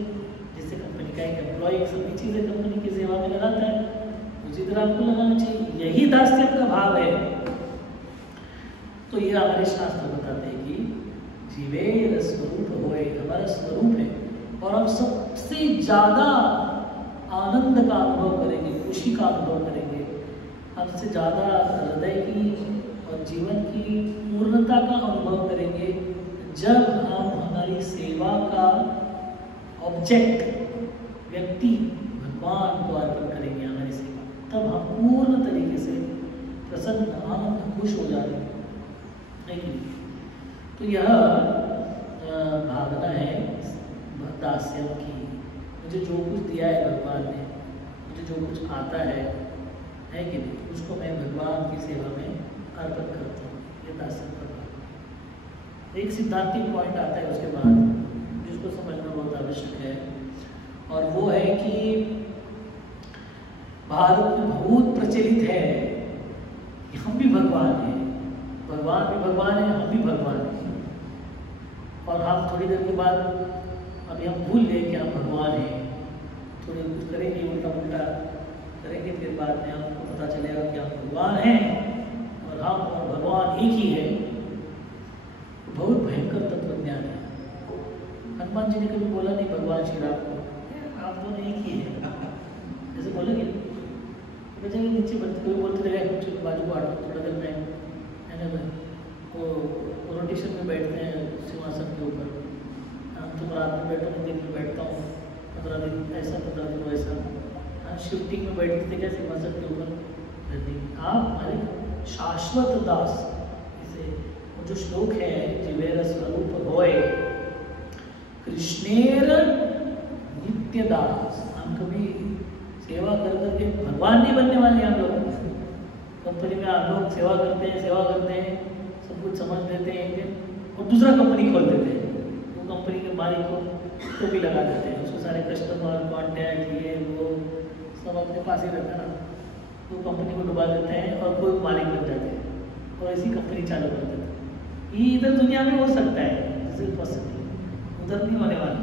जिससे कंपनी का एक एम्प्लॉय सभी चीज़ें कंपनी की सेवा में लगाता है, उसी तरह आपको लगाना चाहिए। यही दास्यम का भाव है। तो ये हमारे शास्त्र बताते हैं कि जीवेर स्वरूप होए, हमारा स्वरूप है और हम सबसे ज़्यादा आनंद का अनुभव करेंगे, खुशी का अनुभव करेंगे, हमसे ज़्यादा हृदय की और जीवन की पूर्णता का अनुभव करेंगे जब हम हमारी सेवा का ऑब्जेक्ट, व्यक्ति, भगवान को अर्पण करेंगे हमारी सेवा। तब हम पूर्ण तरीके से प्रसन्न, आनंद, खुश हो जाएंगे। तो यह भावना है दास्यम की। मुझे जो कुछ दिया है भगवान ने, मुझे जो कुछ आता है कि नहीं, उसको मैं भगवान की सेवा में अर्पण करता हूँ। ये दास्यम का भाव। एक सिद्धांतिक पॉइंट आता है उसके बाद जिसको समझना बहुत आवश्यक है, और वो है कि भारत में बहुत प्रचलित है कि हम भी भगवान हैं, भगवान भी भगवान है, हम भी भगवान हैं। और हम थोड़ी देर के बाद अभी हम भूल गए कि हम भगवान हैं, थोड़ी कुछ करेंगे उल्टा पुल्टा करेंगे, फिर बाद में हमको पता चलेगा कि हम भगवान हैं और हम और भगवान एक ही है। बहुत भयंकर तत्वज्ञान है। हनुमान जी ने कभी बोला नहीं भगवान श्री राम को, आप दोनों एक ही है, जैसे बोलेंगे बच्चे नीचे कोई बोलते रहे कुछ बाजू को आटो थोड़ा देर में, है ना, वो रोटेशन में बैठते हैं सिंहासन के ऊपर। तुम रात में बैठो, मैं दिन में बैठता हूँ, 15 दिन ऐसा 15 दिन वैसा। शिफ्टिंग में बैठते थे क्या सिंहासन के ऊपर? आप हमारे शाश्वत दास। इसे वो जो श्लोक है, जीवेर स्वरूप होए कृष्णेर नित्य दास। हम कभी सेवा कर करके भगवान नहीं बनने वाले। हम लोग कंपनी में हम लोग सेवा करते हैं, सब कुछ समझ लेते हैं एक दिन और दूसरा कंपनी खोल देते हैं। वो कंपनी के मालिक को भी लगा देते हैं, उसको सारे कस्टमर, कॉन्टैक्ट, ये वो सब अपने पास ही रहता है ना। वो कंपनी को डुबा देते हैं और कोई मालिक बन जाते हैं और ऐसी कंपनी चालू कर देते हैं। ये इधर दुनिया में हो सकता है, दिस इज पॉसिबल, उधर नहीं होने वाला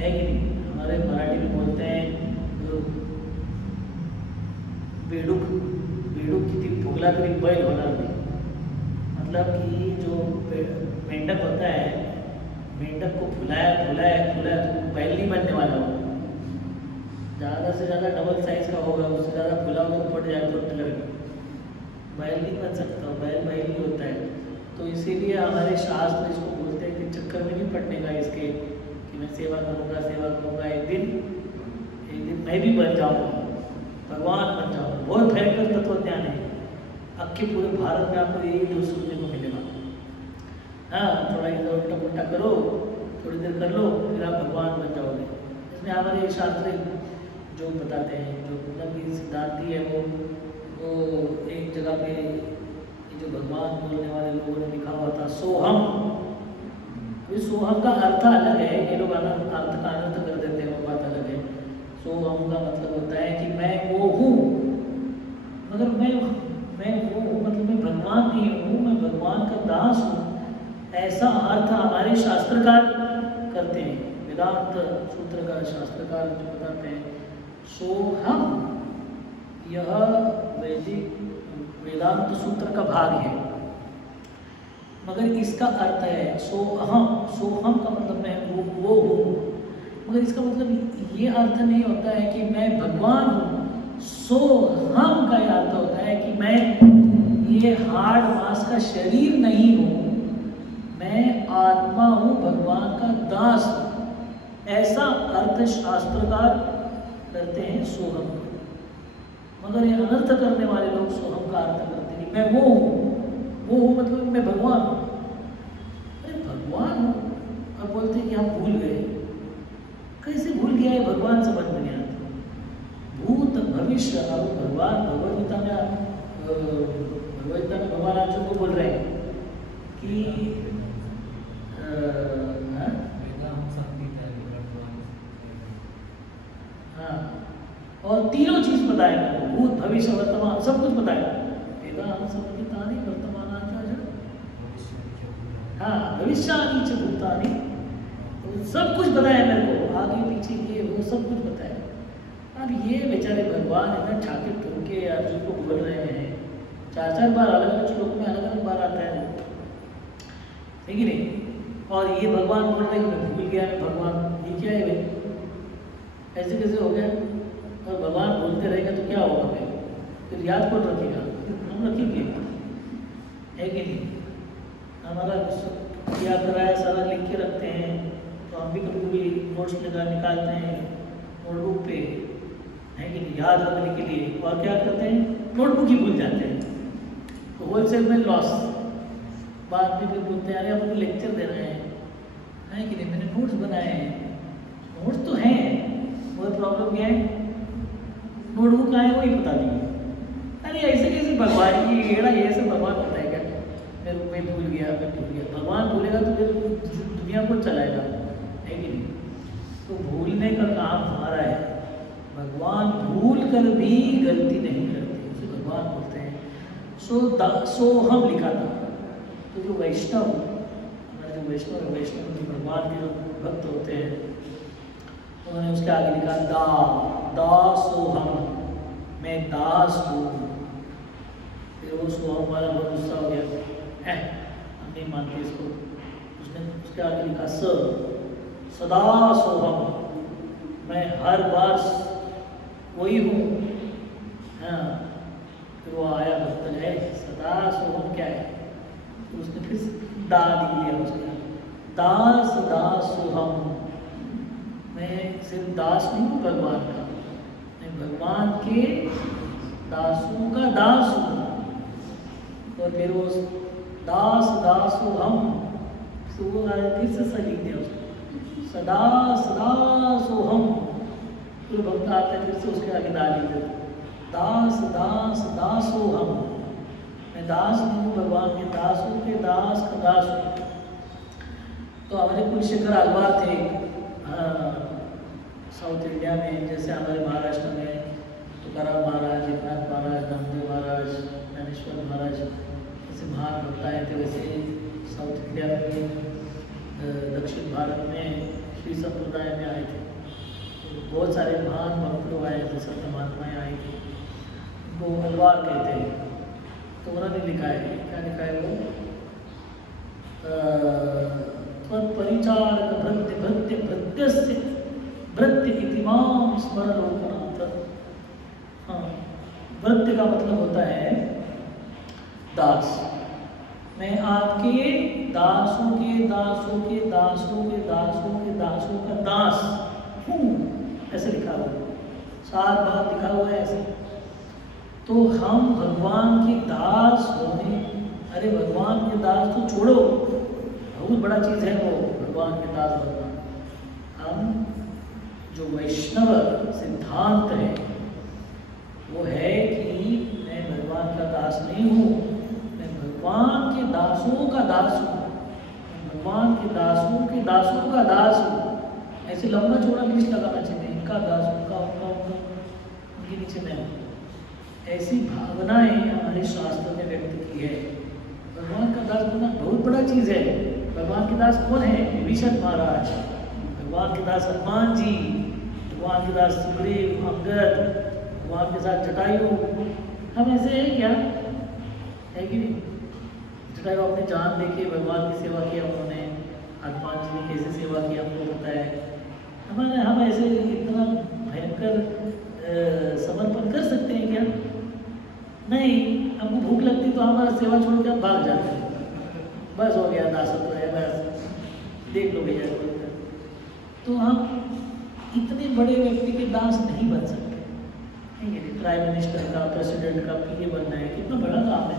है कि नहीं। हमारे मराठी में बोलते हैं बेडूक किती फुगला तरी बैल होणार नाही। मतलब कि जो मेंढक होता है, मेंढक को फुलाया तो बैल नहीं बनने वाला हो, ज़्यादा से ज़्यादा डबल साइज का होगा, उससे ज़्यादा खुला हुआ पड़ जाए तो लगेगा, बैल नहीं बन सकता, बैल बैल ही होता है। तो इसीलिए हमारे शास्त्र इसको बोलते हैं कि चक्कर में नहीं पड़ने का इसके कि मैं सेवा करूँगा, एक दिन मैं भी बन जाऊँगा, भगवान बन जाऊँगा। बहुत भयंकर तत्वज्ञान है, आपके पूरे भारत में आपको यही जो सुनने को मिलेगा। हाँ, थोड़ा इधर उल्टा पुल्टा करो, थोड़ी देर कर लो, फिर आप भगवान बन जाओगे। इसमें हमारे शास्त्र जो बताते हैं, जो मतलब कि सिद्धांती है वो एक जगह पे जो भगवान बोलने वाले लोगों ने लिखा हुआ था सोहम। इस सोहम का अर्थ अलग है, ये लोग अर्थ का अनर्थ कर देते हैं, वो बात अलग है। सोहम का मतलब होता है कि मैं वो हूँ, मगर मैं वो हूँ मतलब मैं भगवान नहीं हूँ, मैं भगवान का दास हूँ, ऐसा अर्थ हमारे शास्त्रकार करते हैं। वेदांत सूत्र का शास्त्रकार जो बताते हैं सोहम, यह वैदिक वेदांत सूत्र का भाग है, मगर इसका अर्थ है सोहम। सोहम का मतलब मैं वो हूँ, मगर इसका मतलब ये अर्थ नहीं होता है कि मैं भगवान हूँ। सोहम का यह अर्थ होता है कि मैं ये हार्ड मांस का शरीर नहीं हूँ, मैं आत्मा हूँ, भगवान का दास हूँ। ऐसा अर्थ शास्त्रकार करते हैं सोहम का। मगर ये अनर्थ करने वाले लोग सोहम का अर्थ करते हैं मैं वो हूँ मतलब मैं भगवान हूँ। अरे भगवान हूँ और बोलते हैं कि हम भूल गए। कैसे भूल गया है, भगवान से बन गया। भूत भविष्य और भगवान भगवद्गीता में भगवान अर्जुन को बोल रहे हैं कि हाँ, और तीनों चीज बताएगा, भूत भविष्य वर्तमान सब कुछ बताएगा। वेदांत संगीतानि वर्तमानानि हाँ भविष्यानि च भूतानि, तो सब कुछ बताया मेरे को, आगे पीछे ये वो सब कुछ बताया। अब ये बेचारे भगवान इतना छाती ठोक के अर्जुन को बोल रहे हैं, 4-4 बार अलग अलग श्लोक में अलग अलग बार आता है, ठीक है नहीं। और ये भगवान बोल रहे हैं मैं भूल गया, मैं भगवान, ये क्या है भाई, ऐसे कैसे हो गया। और भगवान बोलते रहेंगे तो क्या होगा भाई, फिर याद कौन रखेगा, हम रखेंगे है कि नहीं। हमारा याद कराया सारा लिख के रखते हैं, तो हम भी कभी कभी नोट्स निकालते हैं नोटबुक पे, है कि नहीं, याद रखने के लिए। और क्या करते हैं, नोटबुक ही भूल जाते हैं, तो होलसेल में लॉस। बाद में फिर बोलते हैं अरे आपको लेक्चर दे रहे हैं, है कि नहीं, मैंने नोट्स बनाए हैं। नोट्स तो हैं, वो प्रॉब्लम क्या है, नोटबुक कहाँ है वही पता नहीं। अरे ऐसे कैसे भगवान की एड़ा, ये सब भगवान बताएगा मैं भूल गया। भगवान भूलेगा तो फिर दुनिया को चलाएगा, है कि नहीं। तो भूलने का काम हमारा है, भगवान भूल कर भी गलती नहीं करते, उसे भगवान बोलते हैं। सोहम लिखा था, तो जो वैष्णव, हमारे जो वैष्णव जो भगवान के भक्त होते हैं, उन्होंने उसके आगे लिखा दासोहम, मैं दास हूँ। फिर वो सोहम वाला बहुत गुस्सा हो गया, हम नहीं मानते इसको। उसने उसके आगे लिखा सदा सोहम, मैं हर बार वही हूँ। हाँ, फिर वो आया भक्त है, सदा सोहम क्या है, तो उसने फिर दा लिया उसका, दास सोहम, मैं सिर्फ दास नहीं हूँ भगवान का, मैं भगवान के दासों का दास हूँ। और फिर वो दासोहम, तो वो फिर से सही लिख दिया उसको, सदा सोहम। फिर भक्त आते हैं, फिर से उसके आगे दा लिख देते, दासोहम, मैं दास हूँ, भगवान के दासों के दास का दास हूँ। तो हमारे कुलशेखर आलवार थे साउथ इंडिया में, जैसे हमारे महाराष्ट्र में तुकाराम महाराज, एकनाथ महाराज, नामदेव महाराज, ज्ञानेश्वर महाराज, जैसे महान भक्त आए थे, वैसे साउथ इंडिया में दक्षिण भारत में श्री संप्रदाय में आए थे। तो बहुत सारे महान भक्त लोग आए थे, संत महात्माएँ आई थी, उनको अलवार कहते हैं। तो उन्होंने लिखा है, क्या लिखा है वो, तत्परिचारक भृत्य भृत्य इतिमाम स्मरणोपरांत। हाँ, भृत्य का मतलब होता है दास। मैं आपके दासों के दासों के दासों के दासों के दासों का दास हूँ, ऐसे लिखा हुआ है, 7 बार लिखा हुआ है ऐसे। तो हम भगवान के दास होने, अरे भगवान के दास तो छोड़ो, बहुत बड़ा चीज है वो भगवान के दास भगवान। हम जो वैष्णव सिद्धांत है वो है कि मैं भगवान का दास नहीं हूँ, मैं भगवान के दासों का दास हूँ, भगवान के दासों का दास हूँ। ऐसे लंबा चौड़ा लिस्ट लगाना चाहिए, इनका दास, उनका उनके नीचे मैं हूँ। ऐसी भावनाएं हमारे शास्त्र में व्यक्त की है। भगवान का दास बनना बहुत बड़ा चीज है। भगवान के दास कौन है? विभीषण महाराज, भगवान के दास हनुमान जी, भगवान के दास सुग्रीव, अंगद, भगवान के साथ जटायु। हम ऐसे हैं क्या? है कि नहीं? जटायु अपने जान देके भगवान की सेवा किया उन्होंने, हनुमान जी ने कैसे सेवा की हमको पता है। हम ऐसे इतना भयंकर समर्पण कर सकते हैं क्या? नहीं। हमको भूख लगती तो हमारा सेवा छोड़ के हम भाग जाते हैं, बस हो गया दासत्व है, बस देख लो भैया। तो हम इतने बड़े व्यक्ति के दास नहीं बन सकते। प्राइम मिनिस्टर का, प्रेसिडेंट का पीए बनना है, कितना बड़ा काम है,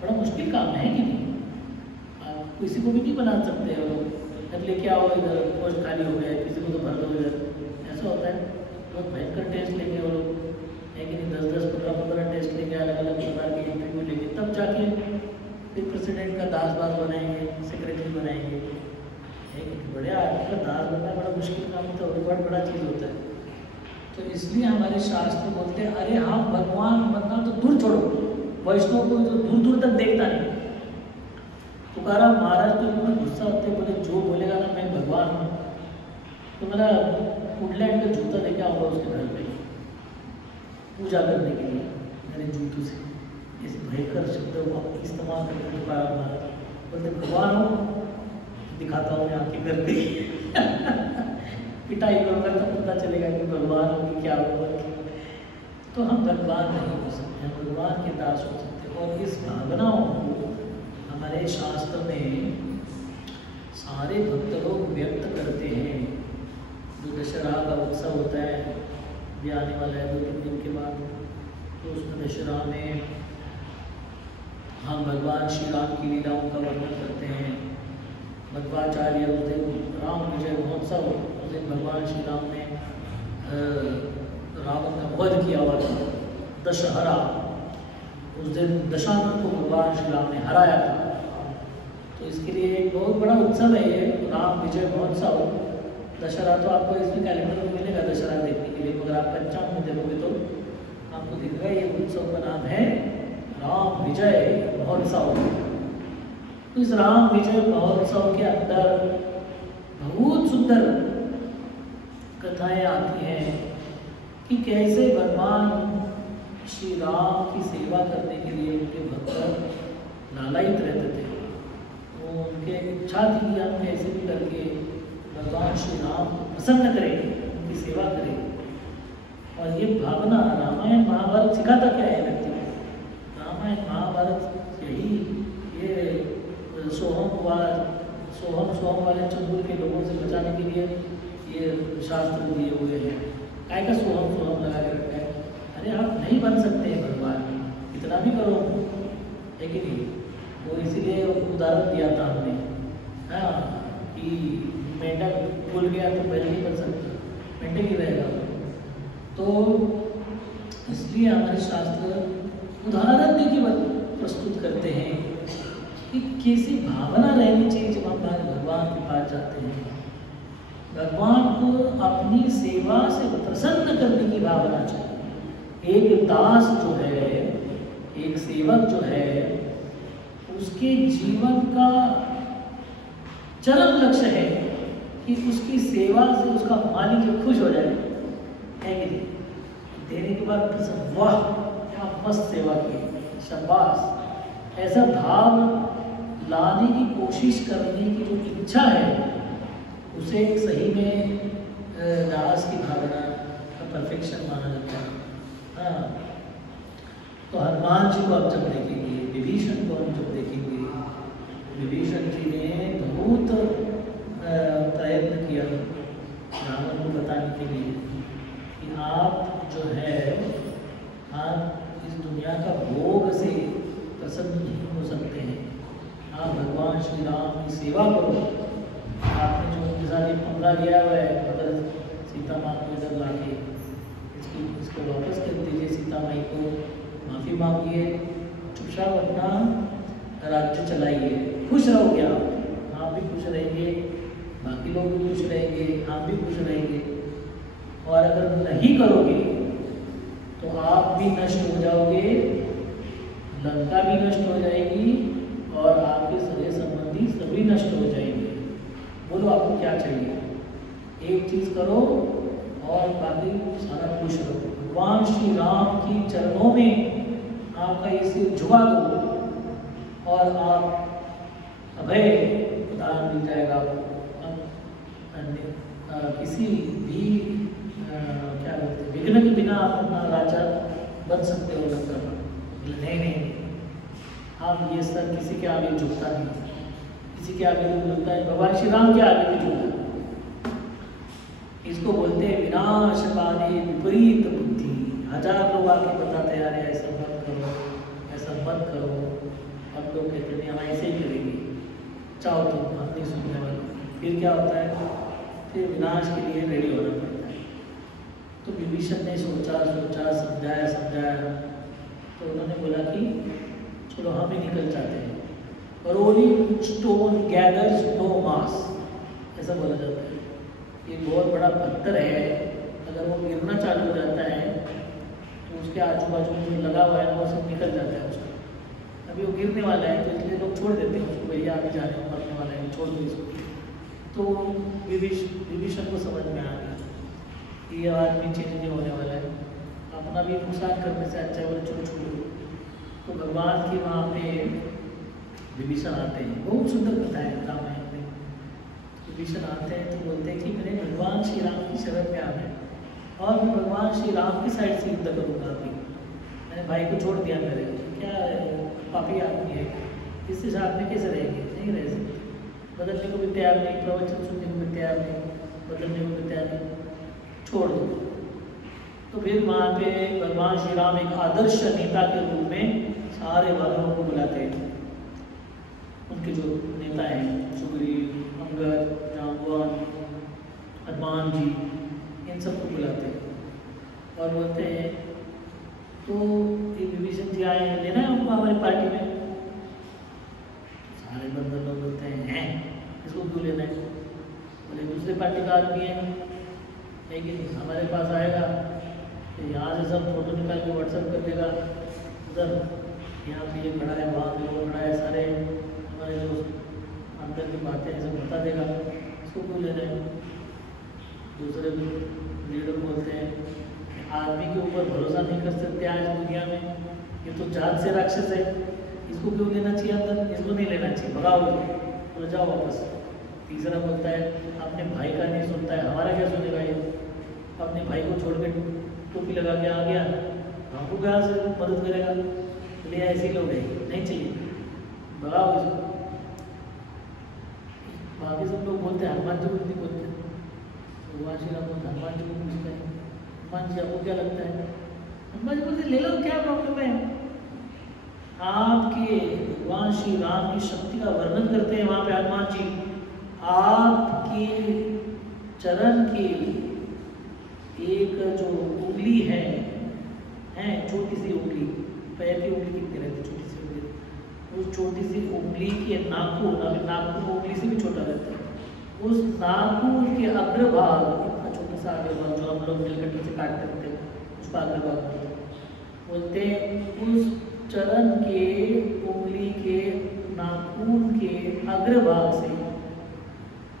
बड़ा मुश्किल काम है कि नहीं? आप किसी को भी नहीं बना सकते हो, जब लेके आओ इधर पोस्ट खाली हो गया, किसी को तो भर दो इधर, ऐसा होता है। बहुत भयंकर टेस्ट लेंगे वो लोग, है कि नहीं? 10-10, 15-15 टेस्ट लेंगे, अलग अलग प्रकार के इंटरव्यू लेंगे, तब जाके फिर प्रेसिडेंट का दास बनाएंगे, सेक्रेटरी बनाएंगे। बड़े आदमी का दास बनना बड़ा मुश्किल काम होता है, बहुत बड़ा चीज़ होता है। तो इसलिए हमारे शास्त्र बोलते हैं, अरे हाँ भगवान बनना तो दूर छोड़ो, वैष्णव को तो दूर दूर तक देखता नहीं। तुकाराम महाराज तो इतना गुस्सा होते, बोले जो बोलेगा ना मैं भगवान हूँ तो मेरा वुडलैंड का जूता लेके आऊँगा उसके घर पे पूजा करने के लिए, मेरे जूतों से। इस भयंकर शब्दों को इस्तेमाल करके तुकाराम महाराज बोलते भगवान हो, दिखाता हूँ मैं आके करके पिटाई करूँगा तब पता चलेगा कि भगवान होगी क्या होगा। तो हम भगवान नहीं हो सकते, हम भगवान के दास हो सकते। और इस भावनाओं को हमारे शास्त्र में सारे भक्त लोग व्यक्त करते हैं। जो दशहरा का उत्सव होता है, ये आने वाला है 2-3 दिन के बाद, तो उसमें दशहरा में हम भगवान श्री राम की लीलाओं का वर्णन करते हैं। मध्वाचार्य उस दिन राम विजय महोत्सव, उस दिन भगवान श्री राम ने रावण का वध किया हुआ था, दशहरा। उस दिन दशानन को भगवान श्री राम ने हराया था। तो इसके लिए एक बहुत बड़ा उत्सव है ये राम विजय महोत्सव। दशहरा तो आपको इसमें कैलेंडर में मिलेगा दशहरा देखने के लिए, मगर आप पंचांग में देखोगे तो आपको दिखेगा ये उत्सव का नाम है राम विजय महोत्सव। तो इस राम विजय महोत्सव के अंदर बहुत सुंदर कथाएं आती हैं कि कैसे भगवान श्री राम की सेवा करने के लिए उनके भक्त लालायित रहते थे। तो उनके इच्छा थी कि हम कैसे भी करके भगवान श्री राम को प्रसन्न करें, उनकी सेवा करें। और ये भावना रामायण महाभारत सिखाता क्या है व्यक्ति को? रामायण महाभारत यही ये सोहम वाले चंगुल के लोगों से बचाने के लिए ये शास्त्र दिए हुए हैं। काय का सोहम लगा के रखा है? अरे आप नहीं बन सकते हैं भगवान, इतना भी करो, है कि नहीं? वो इसीलिए उदाहरण दिया था हमने, हाँ, कि मेंढक भूल गया तो बैल नहीं बन सकता, मेंढक ही रहेगा। तो इसलिए हमारे शास्त्र उदाहरण देके प्रस्तुत करते हैं कि कैसी भावना रहनी चाहिए जब हम भगवान के पास जाते हैं। भगवान को अपनी सेवा से प्रसन्न करने की भावना चाहिए। एक दास जो है, एक सेवक जो है, उसके जीवन का चरम लक्ष्य है कि उसकी सेवा से उसका मालिक जो खुश हो जाए, है कि नहीं? देने के बाद प्रसन्न, वाह क्या मस्त सेवा की, शाबाश, ऐसा भाव लाने की कोशिश करने की जो इच्छा है, उसे सही में दास की भावना का परफेक्शन माना जाता है। हाँ, तो हनुमान जी को आप जब देखेंगे, विभीषण को हम जब देखेंगे, विभीषण जी ने बहुत प्रयत्न किया रावण को बताने के लिए कि आप जो है आप इस दुनिया का भोग से प्रसन्न नहीं हो सकते हैं, आप भगवान श्री राम की सेवा करो। आपने जो उनके साथ एक पंगा लिया हुआ है, अगर सीता माँ को इधर ला के इसको वापस कर दीजिए, सीता माई को माफ़ी मांगिए, चुपचाप अपना राज्य चलाइए, खुश रहोगे आप भी खुश रहेंगे, बाकी लोग भी खुश रहेंगे, आप भी खुश रहेंगे। और अगर नहीं करोगे तो आप भी नष्ट हो जाओगे, लंका भी नष्ट हो जाएगी और आपके सगे संबंधी सभी नष्ट हो जाएंगे। बोलो आपको क्या चाहिए? एक चीज़ करो और बाकी सारा खुश रहो। भगवान श्री राम की चरणों में आपका ये सिर झुका दो और आप अभय प्रदान मिल जाएगा आपको। किसी भी क्या बोलते हैं, विघ्न के बिना आप अपना राजा बन सकते हो लंका पर। नहीं, आप ये सर किसी के आगे झुकता नहीं, किसी के आगे नहीं झुकता है, भगवान श्री राम के आगे नहीं झुकता। इसको बोलते हैं विनाशकाले विपरीत बुद्धि। हजार लोग आके बताते हैं अरे ऐसा मत करो, ऐसा मत करो, अब लोग कहते हैं हम ऐसे ही करेंगे, चाहो तो हम नहीं सुनने वाले। फिर क्या होता है, फिर विनाश के लिए रेडी होना पड़ता है। तो विभीषण ने सोचा समझाया, तो उन्होंने बोला कि चलो हम ही निकल जाते हैं। रोलिंग स्टोन गैदर्स नो मास, ऐसा बोला जाता है। ये बहुत बड़ा पत्थर है, अगर वो गिरना चालू हो जाता है तो उसके आजू बाजू में जो लगा हुआ है वो सब निकल जाता है उसका। अभी वो गिरने वाला है तो इसलिए लोग छोड़ देते हैं उसको, भैया अभी जाने को मरने वाला है, छोड़ दो इसको। तो विभीषण को समझ में आ गया कि ये आदमी चेंज नहीं होने वाला है, अपना भी नुकसान करने से अच्छा है, बोले चलो छोड़ो। तो भगवान की वहाँ पे विभीषण आते हैं, बहुत सुंदर कथा है रामायण में। विभीषण आते हैं तो बोलते हैं कि मैंने भगवान श्री राम की शरण में आना है और मैं भगवान श्री राम की साइड से युद्ध करूँगा। अभी मैंने भाई को छोड़ दिया, मेरे क्या पापी आदमी है, इससे साथ में कैसे रहेंगे, नहीं रह सकते, बदलने को भी तैयार नहीं, प्रवचन सुनने को भी तैयार नहीं, बदलने को भी तैयार नहीं, छोड़ दो। तो फिर वहाँ पे भगवान श्री राम एक आदर्श नेता के रूप में सारे वानरों को बुलाते हैं। उनके जो नेता हैं सुग्रीव, अंगद, जाम्बवान, हनुमान जी, इन सबको बुलाते हैं और बोलते हैं तो ये विभीषण जी आए हैं, लेना है उनको हमारी पार्टी में। सारे बंदर लोग बोलते हैं इसको क्यों लेना है, बोले दूसरे पार्टी का आदमी है, लेकिन हमारे पास आएगा तो यहाँ से सब फोटो निकाल के व्हाट्सएप कर देगा, उधर यहाँ पे ये खड़ा है, वहाँ पे वो खड़ा है, सारे हमारे जो अंदर की बातें हैं सब बता देगा, इसको क्यों ले रहे हैं। दूसरे लीडर बोलते हैं आदमी के ऊपर भरोसा नहीं कर सकते आज दुनिया में, ये तो जात से राक्षस है, इसको क्यों लेना चाहिए अंदर, इसको नहीं लेना चाहिए, भगाओ, बोले जाओ वापस। तीसरा बोलता है अपने भाई का नहीं सुनता है, हमारा क्या सुनेगा ये, अपने भाई को छोड़ के टोपी लगा के आ गया, हमको कहाँ से मदद करेगा, बोले ऐसे लोग हैं, नहीं चाहिए, भगाओ इसको। बाकी सब लोग बोलते हैं, हनुमान जी को नहीं बोलते, भगवान श्री राम हनुमान जी को पूछते हैं हनुमान जी आपको क्या लगता है, हनुमान जी बोलते ले लो, क्या प्रॉब्लम है। आपके भगवान श्री राम की शक्ति का वर्णन करते हैं वहाँ पे हनुमान जी, आपके चरण की एक जो उंगली है छोटी सी उंगली, पैर की उंगली कितनी रहती है, छोटी सी उंगली, उस छोटी सी उंगली के नाखून, अभी नाखून उंगली से भी छोटा रहता है, उस नाखून के अग्रभाग, इतना छोटा सा अग्रभाग जो हम लोग नीलकंठी से काट करते हैं, उसका अग्रभाग बोलते हैं, उस चरण के उंगली के नाखून के अग्रभाग से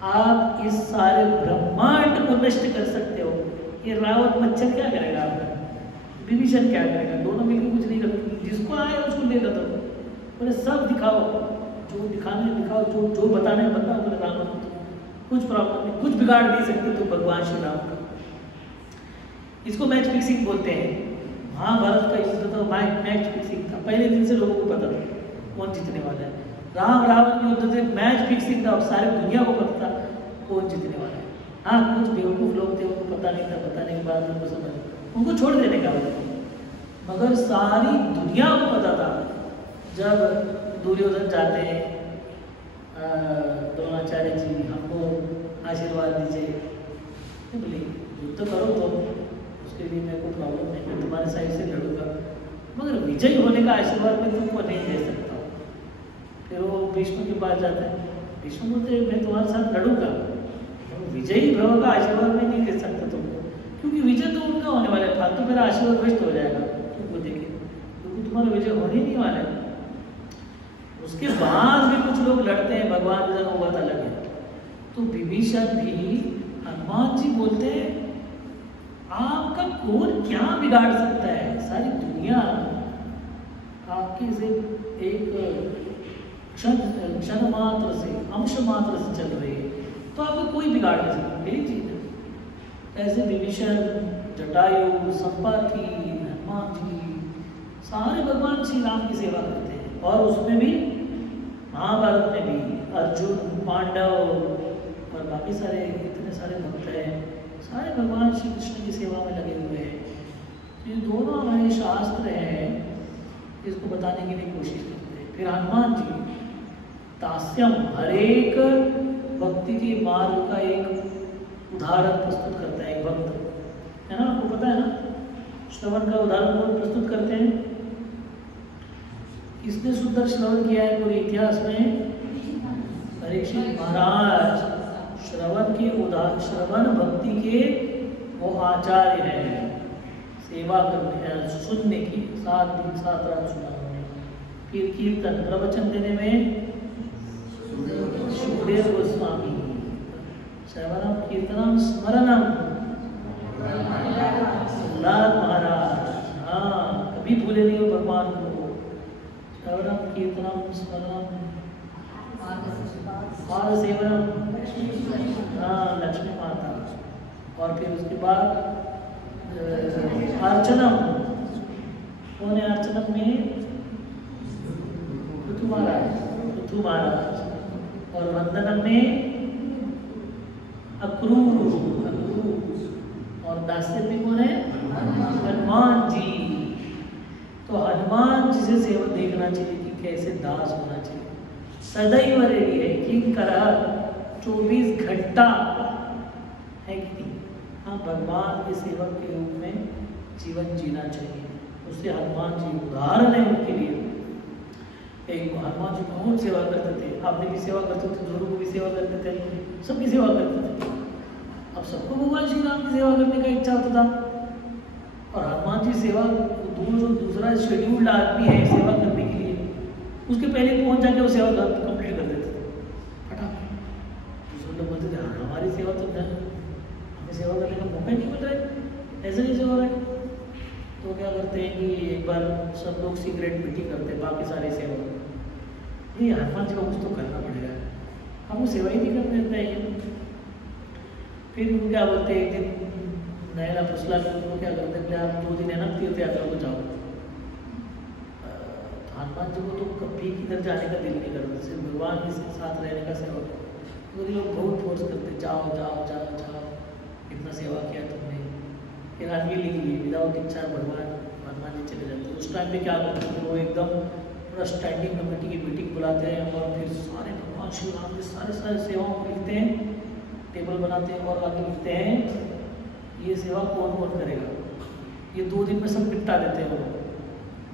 आप इस सारे ब्रह्मांड को नष्ट कर सकते हो। ये रावत मच्छर क्या करेगा आपका, विभीषण क्या करेगा, दोनों मिलकर कुछ नहीं करते, जिसको आए उसको ले लो, बोले सब दिखाओ, जो दिखाने दिखाओ, जो बताने बताओ, बोले राम कुछ प्रॉब्लम नहीं, कुछ बिगाड़ नहीं सकते तो भगवान श्री राम का। इसको मैच फिक्सिंग बोलते हैं। महाभारत का युद्ध तो मैच फिक्सिंग था, पहले दिन से लोगों को पता था कौन जीतने वाला है। राम रावण के युद्ध से मैच फिक्सिंग था और सारी दुनिया को पता था कौन जीतने वाला है। हाँ, कुछ बेवकूफ लोग थे, उनको पता नहीं था, बताने के बाद उनको समझ, उनको छोड़ देने का, मगर सारी दुनिया को पता था। जब दुर्योधन जाते हैं, द्रोणाचार्य जी हमको आशीर्वाद दीजिए, बोले युद्ध करो तो उसके लिए मेरे को प्रॉब्लम नहीं, मैं तुम्हारे साइड से लड़ूंगा, मगर विजय होने का आशीर्वाद मैं तुमको नहीं दे सकता। फिर वो भीष्म के पास जाता है, भीष्म बोलते मैं तुम्हारे साथ लड़ूंगा, विजयी भव का आशीर्वाद मैं नहीं दे सकता तुमको, क्योंकि विजय तो उनका होने वाला है, फालतू मेरा आशीर्वाद वेस्ट हो जाएगा तुमको देखे, क्योंकि तुम्हारा विजय होने नहीं वाला है। उसके बाद भी कुछ लोग लड़ते हैं, भगवान जरा वो बात अलग है। तो विभीषण भी, हनुमान जी बोलते हैं आपका कौन क्या बिगाड़ सकता है, सारी दुनिया आपके से एक क्षण मात्र से, अंश मात्र से चल रही है, तो आपको कोई बिगाड़ नहीं सकता, यही चीज है। ऐसे विभीषण, जटायु, संपाति, हनुमान जी सारे भगवान श्री राम की सेवा करते हैं। और उसमें भी महाभारत में भी अर्जुन, पांडव और बाकी सारे इतने सारे भक्त हैं, सारे भगवान श्री कृष्ण की सेवा में लगे हुए हैं। तो ये दोनों हमारे शास्त्र हैं, इसको बताने की भी कोशिश करते हैं। फिर हनुमान जी तास्यम, हर एक भक्ति के मार्ग का एक उदाहरण प्रस्तुत करता है। एक भक्त है ना, आपको पता है ना, श्रवण का उदाहरण कौन प्रस्तुत करते हैं? किसने सुंदर श्रवण किया है पूरे इतिहास में? परीक्षित महाराज श्रवण के उदाहरण, श्रवण भक्ति के वो आचार्य हैं, सेवा करने सुनने की, 7 दिन 7 रात सुना उन्होंने। फिर कीर्तन प्रवचन देने में सुखदेव गोस्वामी, श्रवणम कीर्तनम स्मरणम प्रहलाद महाराज, हाँ कभी भूले नहीं हो भगवान को। श्रवणम कीर्तनम स्मरणम पाद सेवनम, हाँ लक्ष्मी माता। और फिर उसके बाद अर्चनम, कौन है अर्चनम में? पृथु महाराज। और वंदनम में अक्रूर, और दास्य में कौन है? हनुमान जी। तो हनुमान जी से सेवा देखना चाहिए कि कैसे दास होना चाहिए, सदैव रेडी है, किंकर 24 घंटा है कि नहीं? हाँ, भगवान के सेवक के रूप में जीवन जीना चाहिए। उससे हनुमान जी उदाहरण है उनके लिए। एक हनुमान जी बहुत सेवा करते थे, आपने भी सेवा करते थे, दोनों को भी सेवा करते थे, सबकी सेवा करते थे। अब सबको भगवान श्री राम की सेवा करने का इच्छा होता था, और हनुमान जी सेवा दूसरा शेड्यूल्ड आदमी है सेवा करने के लिए, उसके पहले पहुंच जाके वो सेवा कंप्लीट कर देते थे फटाफट। दूसरे लोग बोलते थे हमारी सेवा तो हमें सेवा करने का मौका ही नहीं मिल रहा है, ऐसा कैसे हो रहा है? तो क्या करते हैं कि एक बार सब लोग सीक्रेट मीटिंग करते हैं, बाकी सारे सेवा, ये हनुमान जी को कुछ तो करना पड़ेगा, हमको सेवा ही नहीं करने देता है। फिर उनको क्या बोलते हैं, एक दिन नया फसला में उनको क्या करते हैं, आप 2 दिन है ना तीर्थ यात्रा को जाओ। हनुमान जी को तो कभी किधर जाने का दिल नहीं करता, सिर्फ भगवान के साथ रहने का सेवा। तो लोग बहुत फोर्स करते, जाओ जाओ जाओ जाओ, इतना सेवा किया तुमने, फिर आदमी लिख लिए विदाउट इच्छा भगवान हनुमान जी चले जाते। उस टाइम पे क्या करते हैं, वो एकदम पूरा स्टैंडिंग कमेटी की मीटिंग बुलाते हैं, और फिर सारे भगवान श्री राम के सारे सेवाओं को लिखते हैं, टेबल बनाते हैं, और आगे लिखते हैं ये सेवा कौन कौन करेगा। ये 2 दिन में सब निपटा देते हैं, वो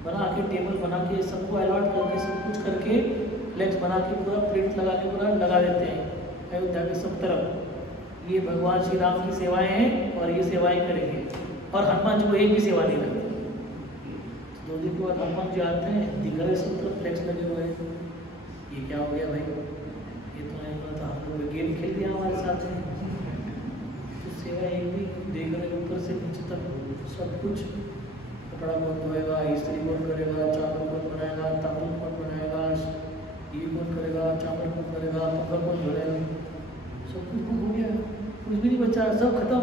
बना के टेबल बना के सबको अलॉट करके सब कुछ करके फ्लेक्स बना के पूरा प्रिंट लगा के पूरा लगा देते हैं अयोध्या के सब तरफ, ये भगवान श्री राम की सेवाएं हैं और ये सेवाएं करेंगे। और हनुमान जी को एक भी सेवा नहीं करते। 2 दिन के बाद हनुमान जी आते हैं, दिख रहे सब तरफ फ्लेक्स लगे हुए हैं, ये क्या हो गया भाई, ये तो नहीं पता, हम लोग गेम खेल दिया हमारे साथ में। तो सेवा एक भी देख रहे ऊपर से नीचे तक सब कुछ, कपड़ा कौन धोएगा, इस्त्री कौन करेगा, चावल कौन बनाएगा, तांबुल कौन बनाएगा, ये कौन करेगा, चावल कौन करेगा, पंखा कौन धोएगा, सब कुछ विचार सब खत्म।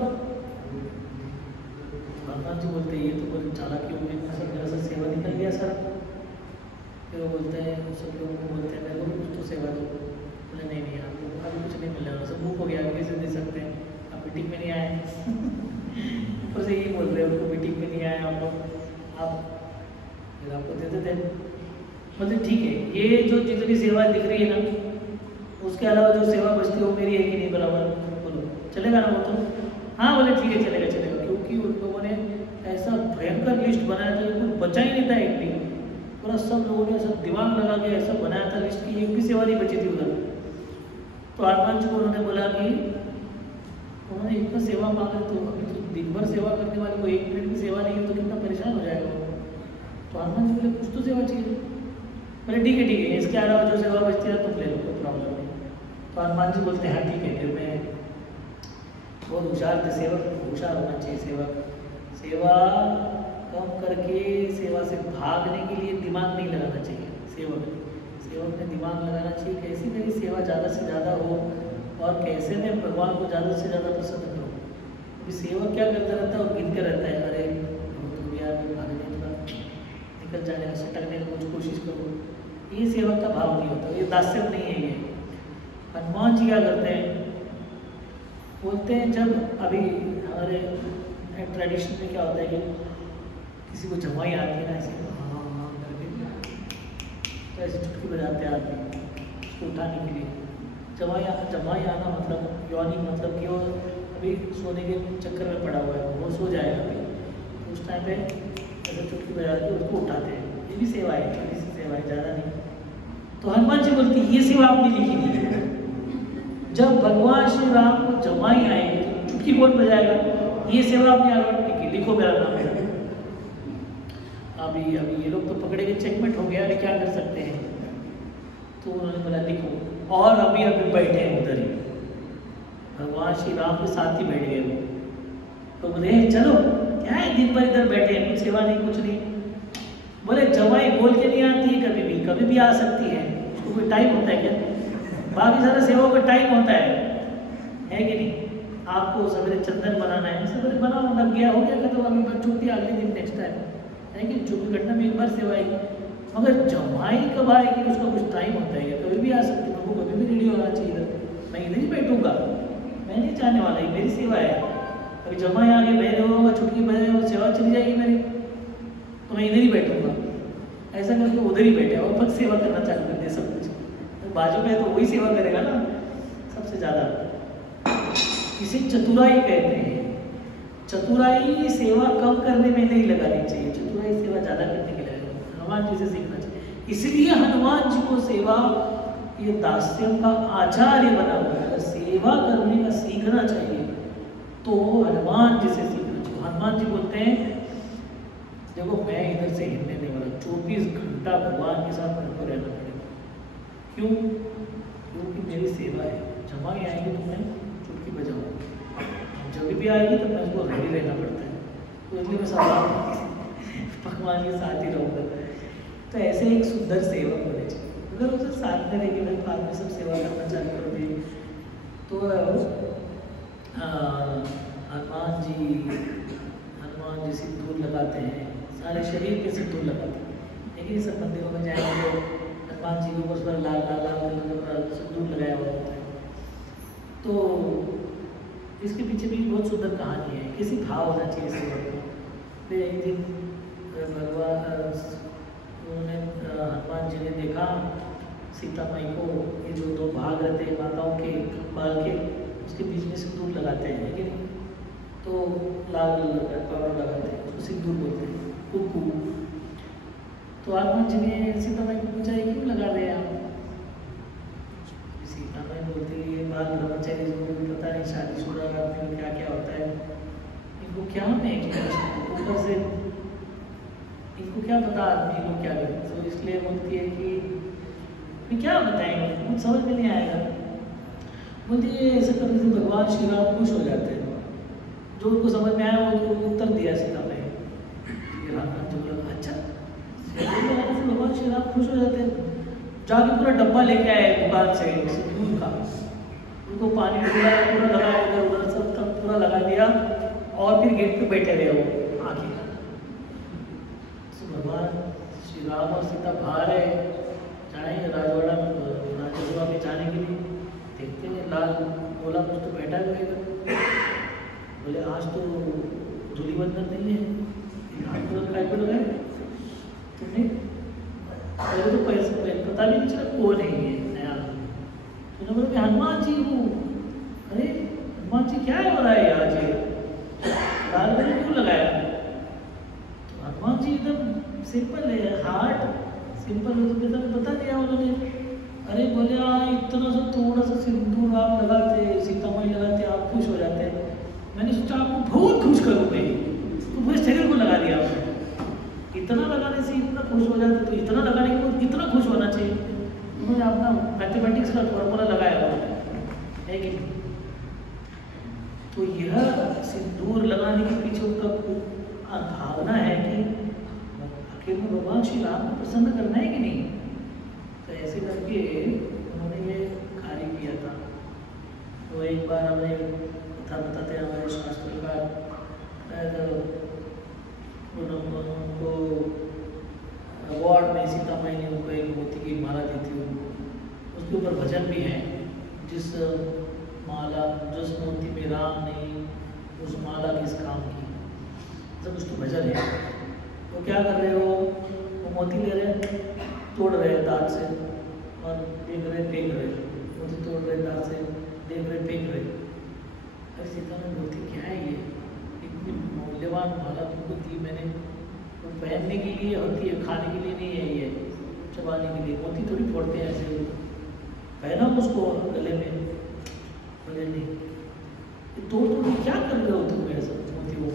हनुमान जी बोलते हैं ये तो बड़ी चालाकी हो गई, सब मेरा से सेवा निकल गया सर। फिर वो बोलते हैं, सब लोगों को बोलते हैं मेरे को भी कुछ तो सेवा दो। बोले नहीं नहीं आप लोगों को अभी कुछ नहीं मिल रहा, सब बुक हो गया, अभी कैसे दे सकते हैं, आप मीटिंग में नहीं आए। ऊपर से यही बोल रहे हैं उनको, मीटिंग में नहीं आए आप लोग, आप फिर आपको देते थे। मतलब ठीक है, ये जो जितनी सेवा दिख रही है ना, उसके अलावा जो सेवा बचती है वो मेरी है कि नहीं बराबर? बोलो चलेगा ना वो तो? हाँ बोले ठीक है चलेगा चलेगा, क्योंकि उन लोगों ने ऐसा भयंकर लिस्ट बनाया था, कुछ बचा ही नहीं था एक भी। पूरा सब लोगों ने ऐसा दिमाग लगा के ऐसा बनाया था लिस्ट की, एक भी सेवा नहीं बची थी उधर। तो हनुमान जी को उन्होंने बोला कि उन्होंने इतना सेवा मांगा, तो अभी तो दिन भर सेवा करने वाले को 1 मिनट की सेवा नहीं है तो कितना परेशान हो जाएगा। तो हनुमान जी बोले कुछ तो सेवा चाहिए। बोले ठीक है इसके अलावा जो सेवा बचती है तुम ले लो, कोई प्रॉब्लम नहीं। तो हनुमान जी बोलते हैं हाँ ठीक है। फिर मैं बहुत होशियार थे, सेवक होशियार होना चाहिए। सेवा कम करके सेवा से भागने के लिए दिमाग नहीं लगाना चाहिए। सेवक में दिमाग लगाना चाहिए, कैसे मेरी सेवा ज़्यादा से ज़्यादा हो और कैसे मैं भगवान को ज़्यादा से ज़्यादा पसंद करूँ। अभी सेवक क्या करता रहता है, वो गिनते रहता है, अरे तुम यार भागने का निकल जाने का, सटकने की कुछ कोशिश करो। ये सेवक का भाव नहीं होता, ये दास्यम नहीं है। ये हनुमान जी क्या करते हैं, बोलते हैं जब अभी हमारे ट्रेडिशन में क्या होता है कि किसी को जमाई आती है ना, ऐसे हाँ करके तो ऐसे चुटकी बजाते हैं आदमी उसको उठाने के लिए। जमाई आना मतलब यौनी मतलब कि वो अभी सोने के चक्कर में पड़ा हुआ है, वो सो जाएगा अभी, तो उस टाइम पे ऐसे चुटकी बजा के उसको उठाते हैं। ये भी सेवा है, छोटी सी सेवा है, ज़्यादा नहीं। तो हनुमान जी बोलती ये सेवा आपने लिखी नहीं है। जब भगवान श्री राम को जमाई आएंगे तो चुटकी कौन बजाएगा, ये सेवा आपने अलग लिखी, लिखो मेरा नाम है। अभी ये लोग तो पकड़े गए, चेकमेट हो गया, अभी क्या कर सकते हैं। तो उन्होंने बोला लिखो, और अभी बैठे हैं उधर ही, भगवान श्री राम के साथ ही बैठ गए वो। तो बोले चलो क्या है, दिन भर इधर बैठे हैं, कुछ सेवा नहीं कुछ नहीं। बोले जमाई बोल के नहीं आती है, कभी भी आ सकती है, उसको कोई टाइम होता है क्या? बाकी सारा सेवा का टाइम होता है कि नहीं? आपको सवेरे चंदन बनाना है, सवेरे बनाओ, लग गया हो गया तो अभी छुट्टी अगले दिन नेक्स्ट टाइम है कि 24 घंटा में एक बार सेवा आएगी। मगर जमाई कब आएगी उसका कुछ टाइम होता है, कभी भी आ सकती है, प्रभु कभी भी रेडी होना चाहिए। मैं इधर ही बैठूंगा, मैं नहीं चाहने वाला, ये मेरी सेवा है। अभी जमाई आगे बैठ होगा, छुट्टी बजाएगा, सेवा चली जाएगी मेरी, तो मैं इधर ही बैठूंगा। ऐसा करके उधर ही बैठे और फट सेवा करना चालू कर दिया सब कुछ। तो बाजू में तो वही सेवा करेगा ना सबसे ज़्यादा। इसे चतुराई कहते हैं। चतुराई सेवा कम करने में नहीं लगानी चाहिए, चतुराई सेवा ज़्यादा करने के लिए हनुमान जी से सीखना चाहिए। इसलिए हनुमान जी को सेवा ये दास्यम का आचार्य बना हुआ है। सेवा करने का सीखना चाहिए तो हनुमान जी से सीखना चाहिए। हनुमान जी बोलते हैं देखो मैं इधर से हिलने नहीं वाला, 24 घंटा भगवान के साथ मेरे को रहना पड़ेगा। क्यों? क्योंकि मेरी सेवा है। जमाई आएंगे तो मैं चुटकी बजाऊँ, जब भी आएगी तो मैं उसको रेडी रहना पड़ता है, तो इसलिए मैं सब भगवान के साथ ही रहूँगा। तो ऐसे एक सुंदर सेवक होने चाहिए। अगर उसे साथ में रहेगी, मैं बाद में सब सेवा करना चालू कर दी तो हनुमान जी सिंदूर लगाते हैं, सारे शरीर पे सिंदूर लगाते हैं। लेकिन सब मंदिरों में जाएंगे तो हनुमान जी को उस पर लाल लाल लाल सिंदूर लगाया हुआ होता है। तो इसके पीछे भी बहुत सुंदर कहानी है, किसी भाव होना चाहिए सेवक को। फिर एक दिन उन्होंने हनुमान जी ने देखा सीता माई को, ये जो 2 भाग रहते हैं माताओं के बाल के, उसके बीच में सिंदूर लगाते हैं, लेकिन तो लाल पाउडर लगाते हैं, उसको सिंदूर बोलते हैं, कुकू। तो हनुमान जी ने सीता माई को पूछा क्यों लगा रहे हैं आप? सीता माई बोलती है ये बाल ब्रह्मचारी को भी पता नहीं शादीशुदा आदमी को क्या क्या होता है, इनको क्या मैं ऊपर से इनको क्या पता आदमी को क्या करे। तो इसलिए बोलती है कि क्या बताएंगे, कुछ समझ में नहीं आएगा। बोलती है ऐसे करने से भगवान श्री राम खुश हो जाते हैं। जो उनको समझ में आया वो तो उत्तर दिया सीता माई। हनुमान जी बोला अच्छा, भगवान श्री राम खुश हो जाते हैं। जाके पूरा डब्बा लेके आए दुकान से सिंदूर का, उनको पानी पूरा लगा उधर सब तक पूरा लगा दिया और फिर गेट पे बैठे रहे वो आके। तो भगवान श्री राम और सीता बाहर है, जाएंगे राजवाड़ा में, राजसभा में जाने के लिए। देखते हैं लाल बोला कुछ तो बैठा रहेगा, बोले आज तो धूली बंधन नहीं है, काय पे लगाए तुमने? पहले तो पैसे पता भी नहीं चला कौन है ये नया। तो बोले हनुमान जी हूँ। अरे हनुमान जी क्या हो रहा है आज ये लाल मैंने क्यों लगाया? तो हनुमान जी एकदम सिंपल है, हार्ट सिंपल है, बता दिया उन्होंने। अरे बोले इतना सा थोड़ा सा सिंदूर आप लगाते, सीतामढ़ी लगाते, आप खुश हो जाते। मैंने सोचा आपको बहुत खुश करूँ मैं, तो पूरे शरीर को लगा दिया आपने। इतना लगाने से इतना खुश हो जाते, तो इतना लगाने के बाद कितना खुश होना चाहिए। उन्होंने अपना मैथमेटिक्स का फॉर्मूला लगाया है कि नहीं? तो यह सिंदूर लगाने के पीछे उनका भावना है कि आखिर में भगवान श्री राम को प्रसन्न करना है कि नहीं। तो ऐसे करके उन्होंने ये कार्य किया था। तो एक बार हमें कथा बताते हैं हमारे शास्त्रकार, उनको अवार्ड में सीतामढ़ी ने उनको एक मोती की माला दी थी। उसके ऊपर भजन भी है, जिस माला जिस मोती में राम ने उस माला किस काम की, सब कुछ तो भजन है। तो क्या कर रहे हो, वो मोती ले रहे, तोड़ रहे दांत से और देख रहे फेंक रहे, मोती तोड़ रहे दांत से, देख रहे फेंक रहे। अरे सीतामढ़ी मोती क्या है ये, इतनी मूल्यवान माला तुमको दी मैंने, वो पहनने के लिए होती है, खाने के लिए नहीं है, ये चबाने के लिए। मोती थोड़ी फोड़ते हैं ऐसे, पहना उसको गले में। बोले नहीं, तोड़ के क्या कर रहे हो तुम मेरे साथ मोती को?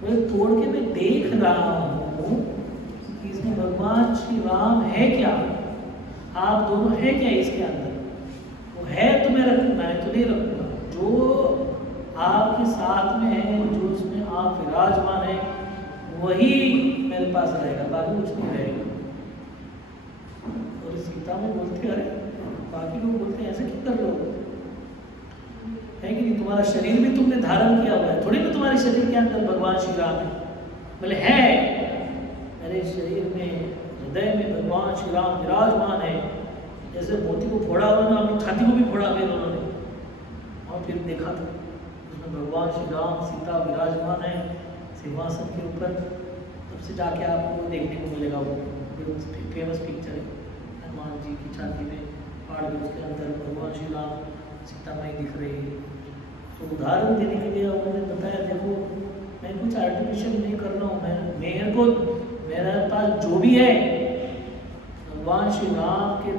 बोले तोड़ के मैं देख रहा हूँ कि इसमें भगवान श्री राम है क्या, आप दोनों है क्या इसके अंदर। वो है तो मैं रखूँगा, मैं तो नहीं रखूँगा। जो आपके साथ में है, जो उसमें आप विराजमान है, वही मेरे पास रहेगा, बाकी कुछ नहीं रहेगा। और सीता में बोलते अरे बाकी लोग बोलते हैं ऐसे क्यों कर रहे हो, है कि नहीं? तुम्हारा शरीर भी तुमने धारण किया हुआ है, थोड़ी ना तुम्हारे शरीर के अंदर भगवान श्री राम है। बोले है, मेरे शरीर में हृदय में भगवान श्री राम विराजमान है। जैसे मोती को फोड़ा हुआ ना, अपनी छाती को भी फोड़ा गया उन्होंने, और फिर देखा था उसमें भगवान श्री राम सीता विराजमान है सिंहासन के ऊपर। तब से जाके आपको देखने को मिलेगा वो फेमस पिक्चर है, हनुमान जी की छाती में फाड़ के उसके अंदर भगवान श्री राम सीता माई दिख रही है। तो उदाहरण देने के लिए उन्होंने बताया, देखो मैं कुछ आर्टिफिशियल नहीं कर रहा हूँ, मेरे को मेरे पास जो भी है भगवान श्री राम के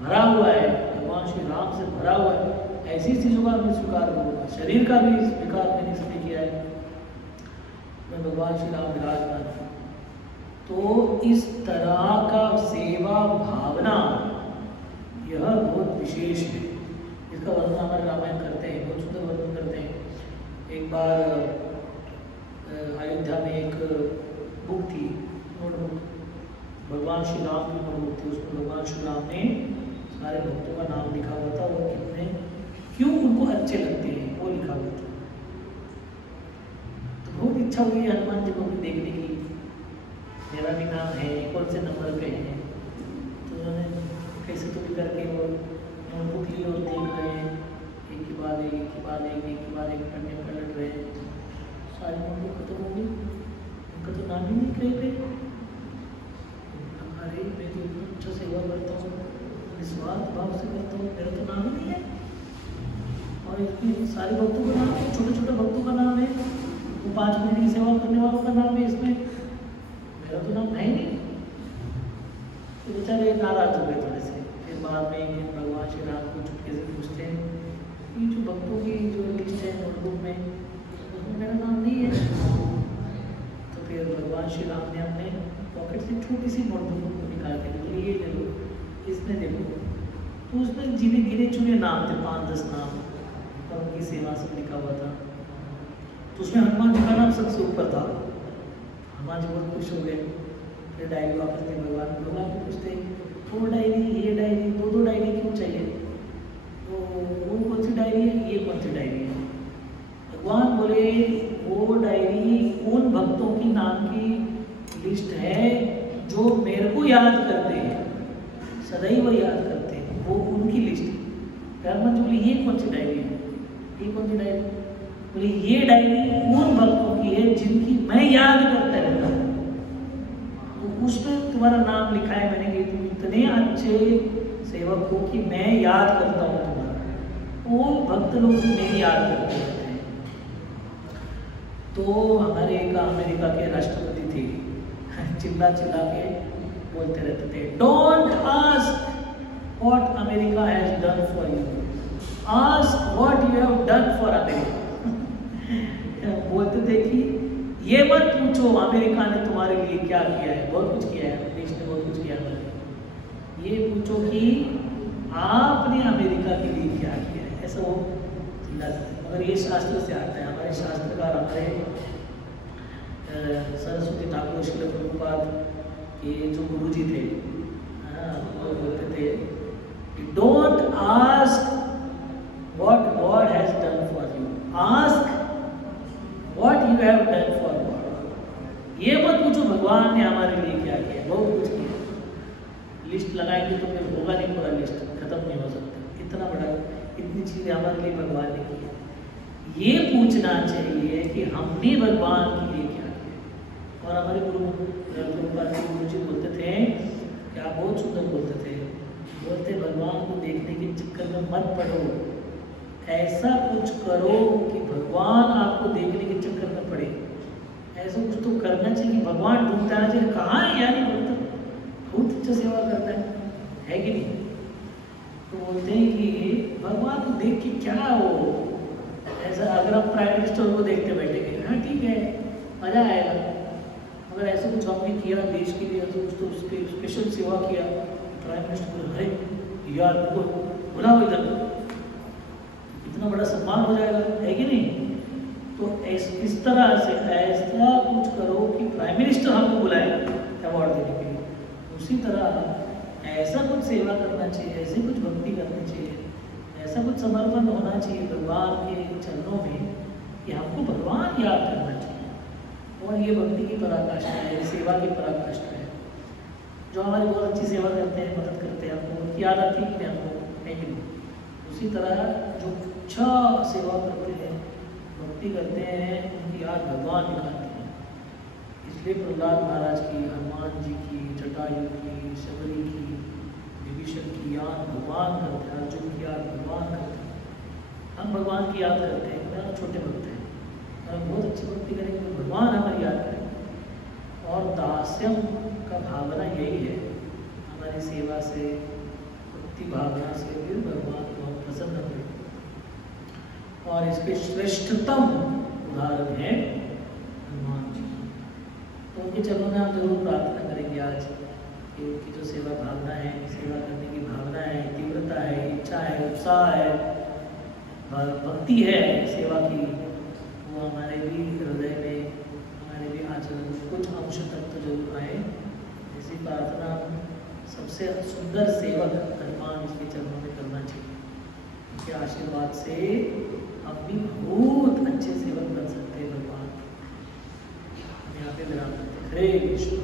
भरा हुआ है, भगवान श्री राम से भरा हुआ है। ऐसी चीज़ों का मैं स्वीकार करूँगा, शरीर का भी स्वीकार मैंने इसलिए किया है, मैं भगवान श्री राम विराजमान हूँ। तो इस तरह का सेवा भावना यह बहुत विशेष है। इसका वर्णन हमारे रामायण करते हैं, बहुत सुंदर वर्णन करते हैं। एक बार अयोध्या में एक बुक थी, नोटबुक, भगवान श्री राम की नोटबुक थी। उसमें भगवान श्री राम ने सारे भक्तों का नाम लिखा हुआ था, वो कितने क्यों उनको अच्छे लगते हैं वो लिखा हुआ था। तो बहुत इच्छा हुई हनुमान जी को भी देखने की, मेरा भी नाम है, कौन से नंबर पे है। तो उन्होंने कैसे तो भी करके वो नोटबुक लिए और देख रहे हैं, एक के बाद एक, एक के बाद एक, एक के बाद एक पढ़ने पलट रहे हैं। सारी नोटबुक खत्म हो गई, उनका तो नाम ही नहीं कहे थे। अरे मैं तो इतना अच्छा सेवा करता हूँ, निस्वार्थ भाव से करता हूँ, मेरा तो नाम ही नहीं है। और इतनी सारे भक्तों का नाम है, छोटे छोटे भक्तों का नाम है, वो 5 मिनट की सेवा करने वालों का नाम है इसमें, मेरा तो नाम है ही नहीं। तो बेचारे नाराज हो गए थोड़े से। फिर बाद में एक दिन भगवान श्री राम को चुपके से पूछते हैं, ये जो भक्तों की जो लिस्ट है नोटबुक में, उसमें मेरा नाम नहीं है। तो फिर भगवान श्री राम ने अपने पॉकेट से छोटी सी नोटबुक को निकाल के बोले ये ले लो, इसमें देखो। तो उसमें जिन्हें गिने चुने नाम थे, 5-10 नाम, और उनकी सेवा सब लिखा हुआ था। तो उसमें हनुमान जी का नाम सबसे ऊपर था। हनुमान जी बहुत खुश हो गए। फिर डायरी वापस दी भगवान को पूछते, वो डायरी, ये डायरी, 2-2 डायरी क्यों चाहिए? तो वो कौन सी डायरी है, ये कौन सी डायरी है? पूरे वो डायरी उन भक्तों की नाम की लिस्ट है जो मेरे को याद करते हैं, सदैव याद करते हैं, वो उनकी लिस्ट है। धर्मज बोली ये कौन सी डायरी है, ये कौन सी डायरी? बोली ये डायरी उन भक्तों की है जिनकी मैं याद करता रहता हूँ। तो उसमें तुम्हारा नाम लिखा है मैंने कि तुम इतने अच्छे सेवक हो कि मैं याद करता हूँ तुम्हारा। वो भक्त लोग मेरी याद करते रहते हैं। तो हमारे एक अमेरिका के राष्ट्रपति थे, चिल्ला चिल्ला के बोलते रहते थे, don't ask what America has done for you, ask what you have done for America. बोलते थे कि ये मत पूछो अमेरिका ने तुम्हारे लिए क्या किया है, बहुत कुछ किया है, देश ने बहुत कुछ किया है, ये पूछो कि आपने अमेरिका के लिए क्या किया है, ऐसा वो चिल्लाते थे। मगर ये शास्त्र से आता है, हमारे शास्त्रकार, हमारे सरस्वती ठाकुर श्रील प्रभुपाद के जो गुरु जी थे, वो बोलते थे कि don't ask what God has done for you, ask what you have done for God. ये मत पूछो भगवान ने हमारे लिए क्या किया, बहुत कुछ किया। लिस्ट लगाएंगे तो फिर होगा नहीं, पूरा लिस्ट खत्म नहीं हो सकता, इतना बड़ा, इतनी चीजें हमारे लिए भगवान ने की है। ये पूछना चाहिए कि हमने भगवान के लिए क्या किया। और हमारे गुरु जी बोलते थे, क्या बहुत सुंदर बोलते थे, बोलते भगवान को देखने के चक्कर में मत पड़ो, ऐसा कुछ करो कि भगवान आपको देखने के चक्कर में पड़े। ऐसा कुछ तो करना चाहिए कि भगवान ढूंढता रहना चाहिए, कहाँ है यार ये भक्त, बहुत अच्छा सेवा करता है कि नहीं। तो बोलते हैं कि भगवान को देख के क्या हो, ऐसा अगर हम प्राइम मिनिस्टर को देखते बैठेंगे, हाँ ठीक है मजा आएगा, अगर ऐसा कुछ हमने किया देश के लिए, तो कुछ तो उसके स्पेशल सेवा किया, प्राइम मिनिस्टर को अरे यार को बुलाओ इधर, इतना बड़ा सम्मान हो जाएगा, है कि नहीं। तो इस तरह से ऐसा कुछ करो कि प्राइम मिनिस्टर हमको बुलाए अवार्ड देने के लिए, उसी तरह ऐसा कुछ सेवा करना चाहिए, ऐसे कुछ भक्ति करनी चाहिए, ऐसा कुछ समर्पण होना चाहिए भगवान के चरणों में कि हमको भगवान याद करना चाहिए। और ये भक्ति की पराकाष्ठा है, ये सेवा की पराकाष्ठा है। जो हमारी बहुत अच्छी सेवा करते हैं, मदद करते हैं, हमको उनकी याद आती है कि हमको है कि नहीं। उसी तरह जो अच्छा सेवा करते हैं, भक्ति करते हैं, उनकी याद भगवान दिखाते हैं। इसलिए प्रहलाद महाराज की, हनुमान जी की, जटायु की, शबरी की, विभीषण की याद भगवान करते हैं, अर्जुन की याद भगवान करते हैं। हम भगवान की याद करते हैं, हम छोटे भक्त हैं, हम बहुत अच्छी भक्ति करेंगे तो भगवान हमारी याद करेंगे। और दास्यम का भावना यही है, हमारी सेवा से, भक्ति भावना से फिर भगवान को हम प्रसन्न करें। और इसके श्रेष्ठतम उदाहरण है हनुमान जी। तो उनके चरणों में आप जरूर प्रार्थना करेंगे आज कि उनकी जो सेवा भावना है, सेवा करने की भावना है, तीव्रता है, इच्छा है, उत्साह है, भक्ति है सेवा की, वो हमारे भी हृदय में, हमारे भी आचरण में कुछ अंश तक तो जरूर आए। ऐसी प्रार्थना सबसे सुंदर सेवक हनुमान जी के चरणों में करना चाहिए। उनके आशीर्वाद से हम भी बहुत अच्छे सेवक बन सकते हैं भगवान। यहाँ पे विराम करते हैं। हरे कृष्ण।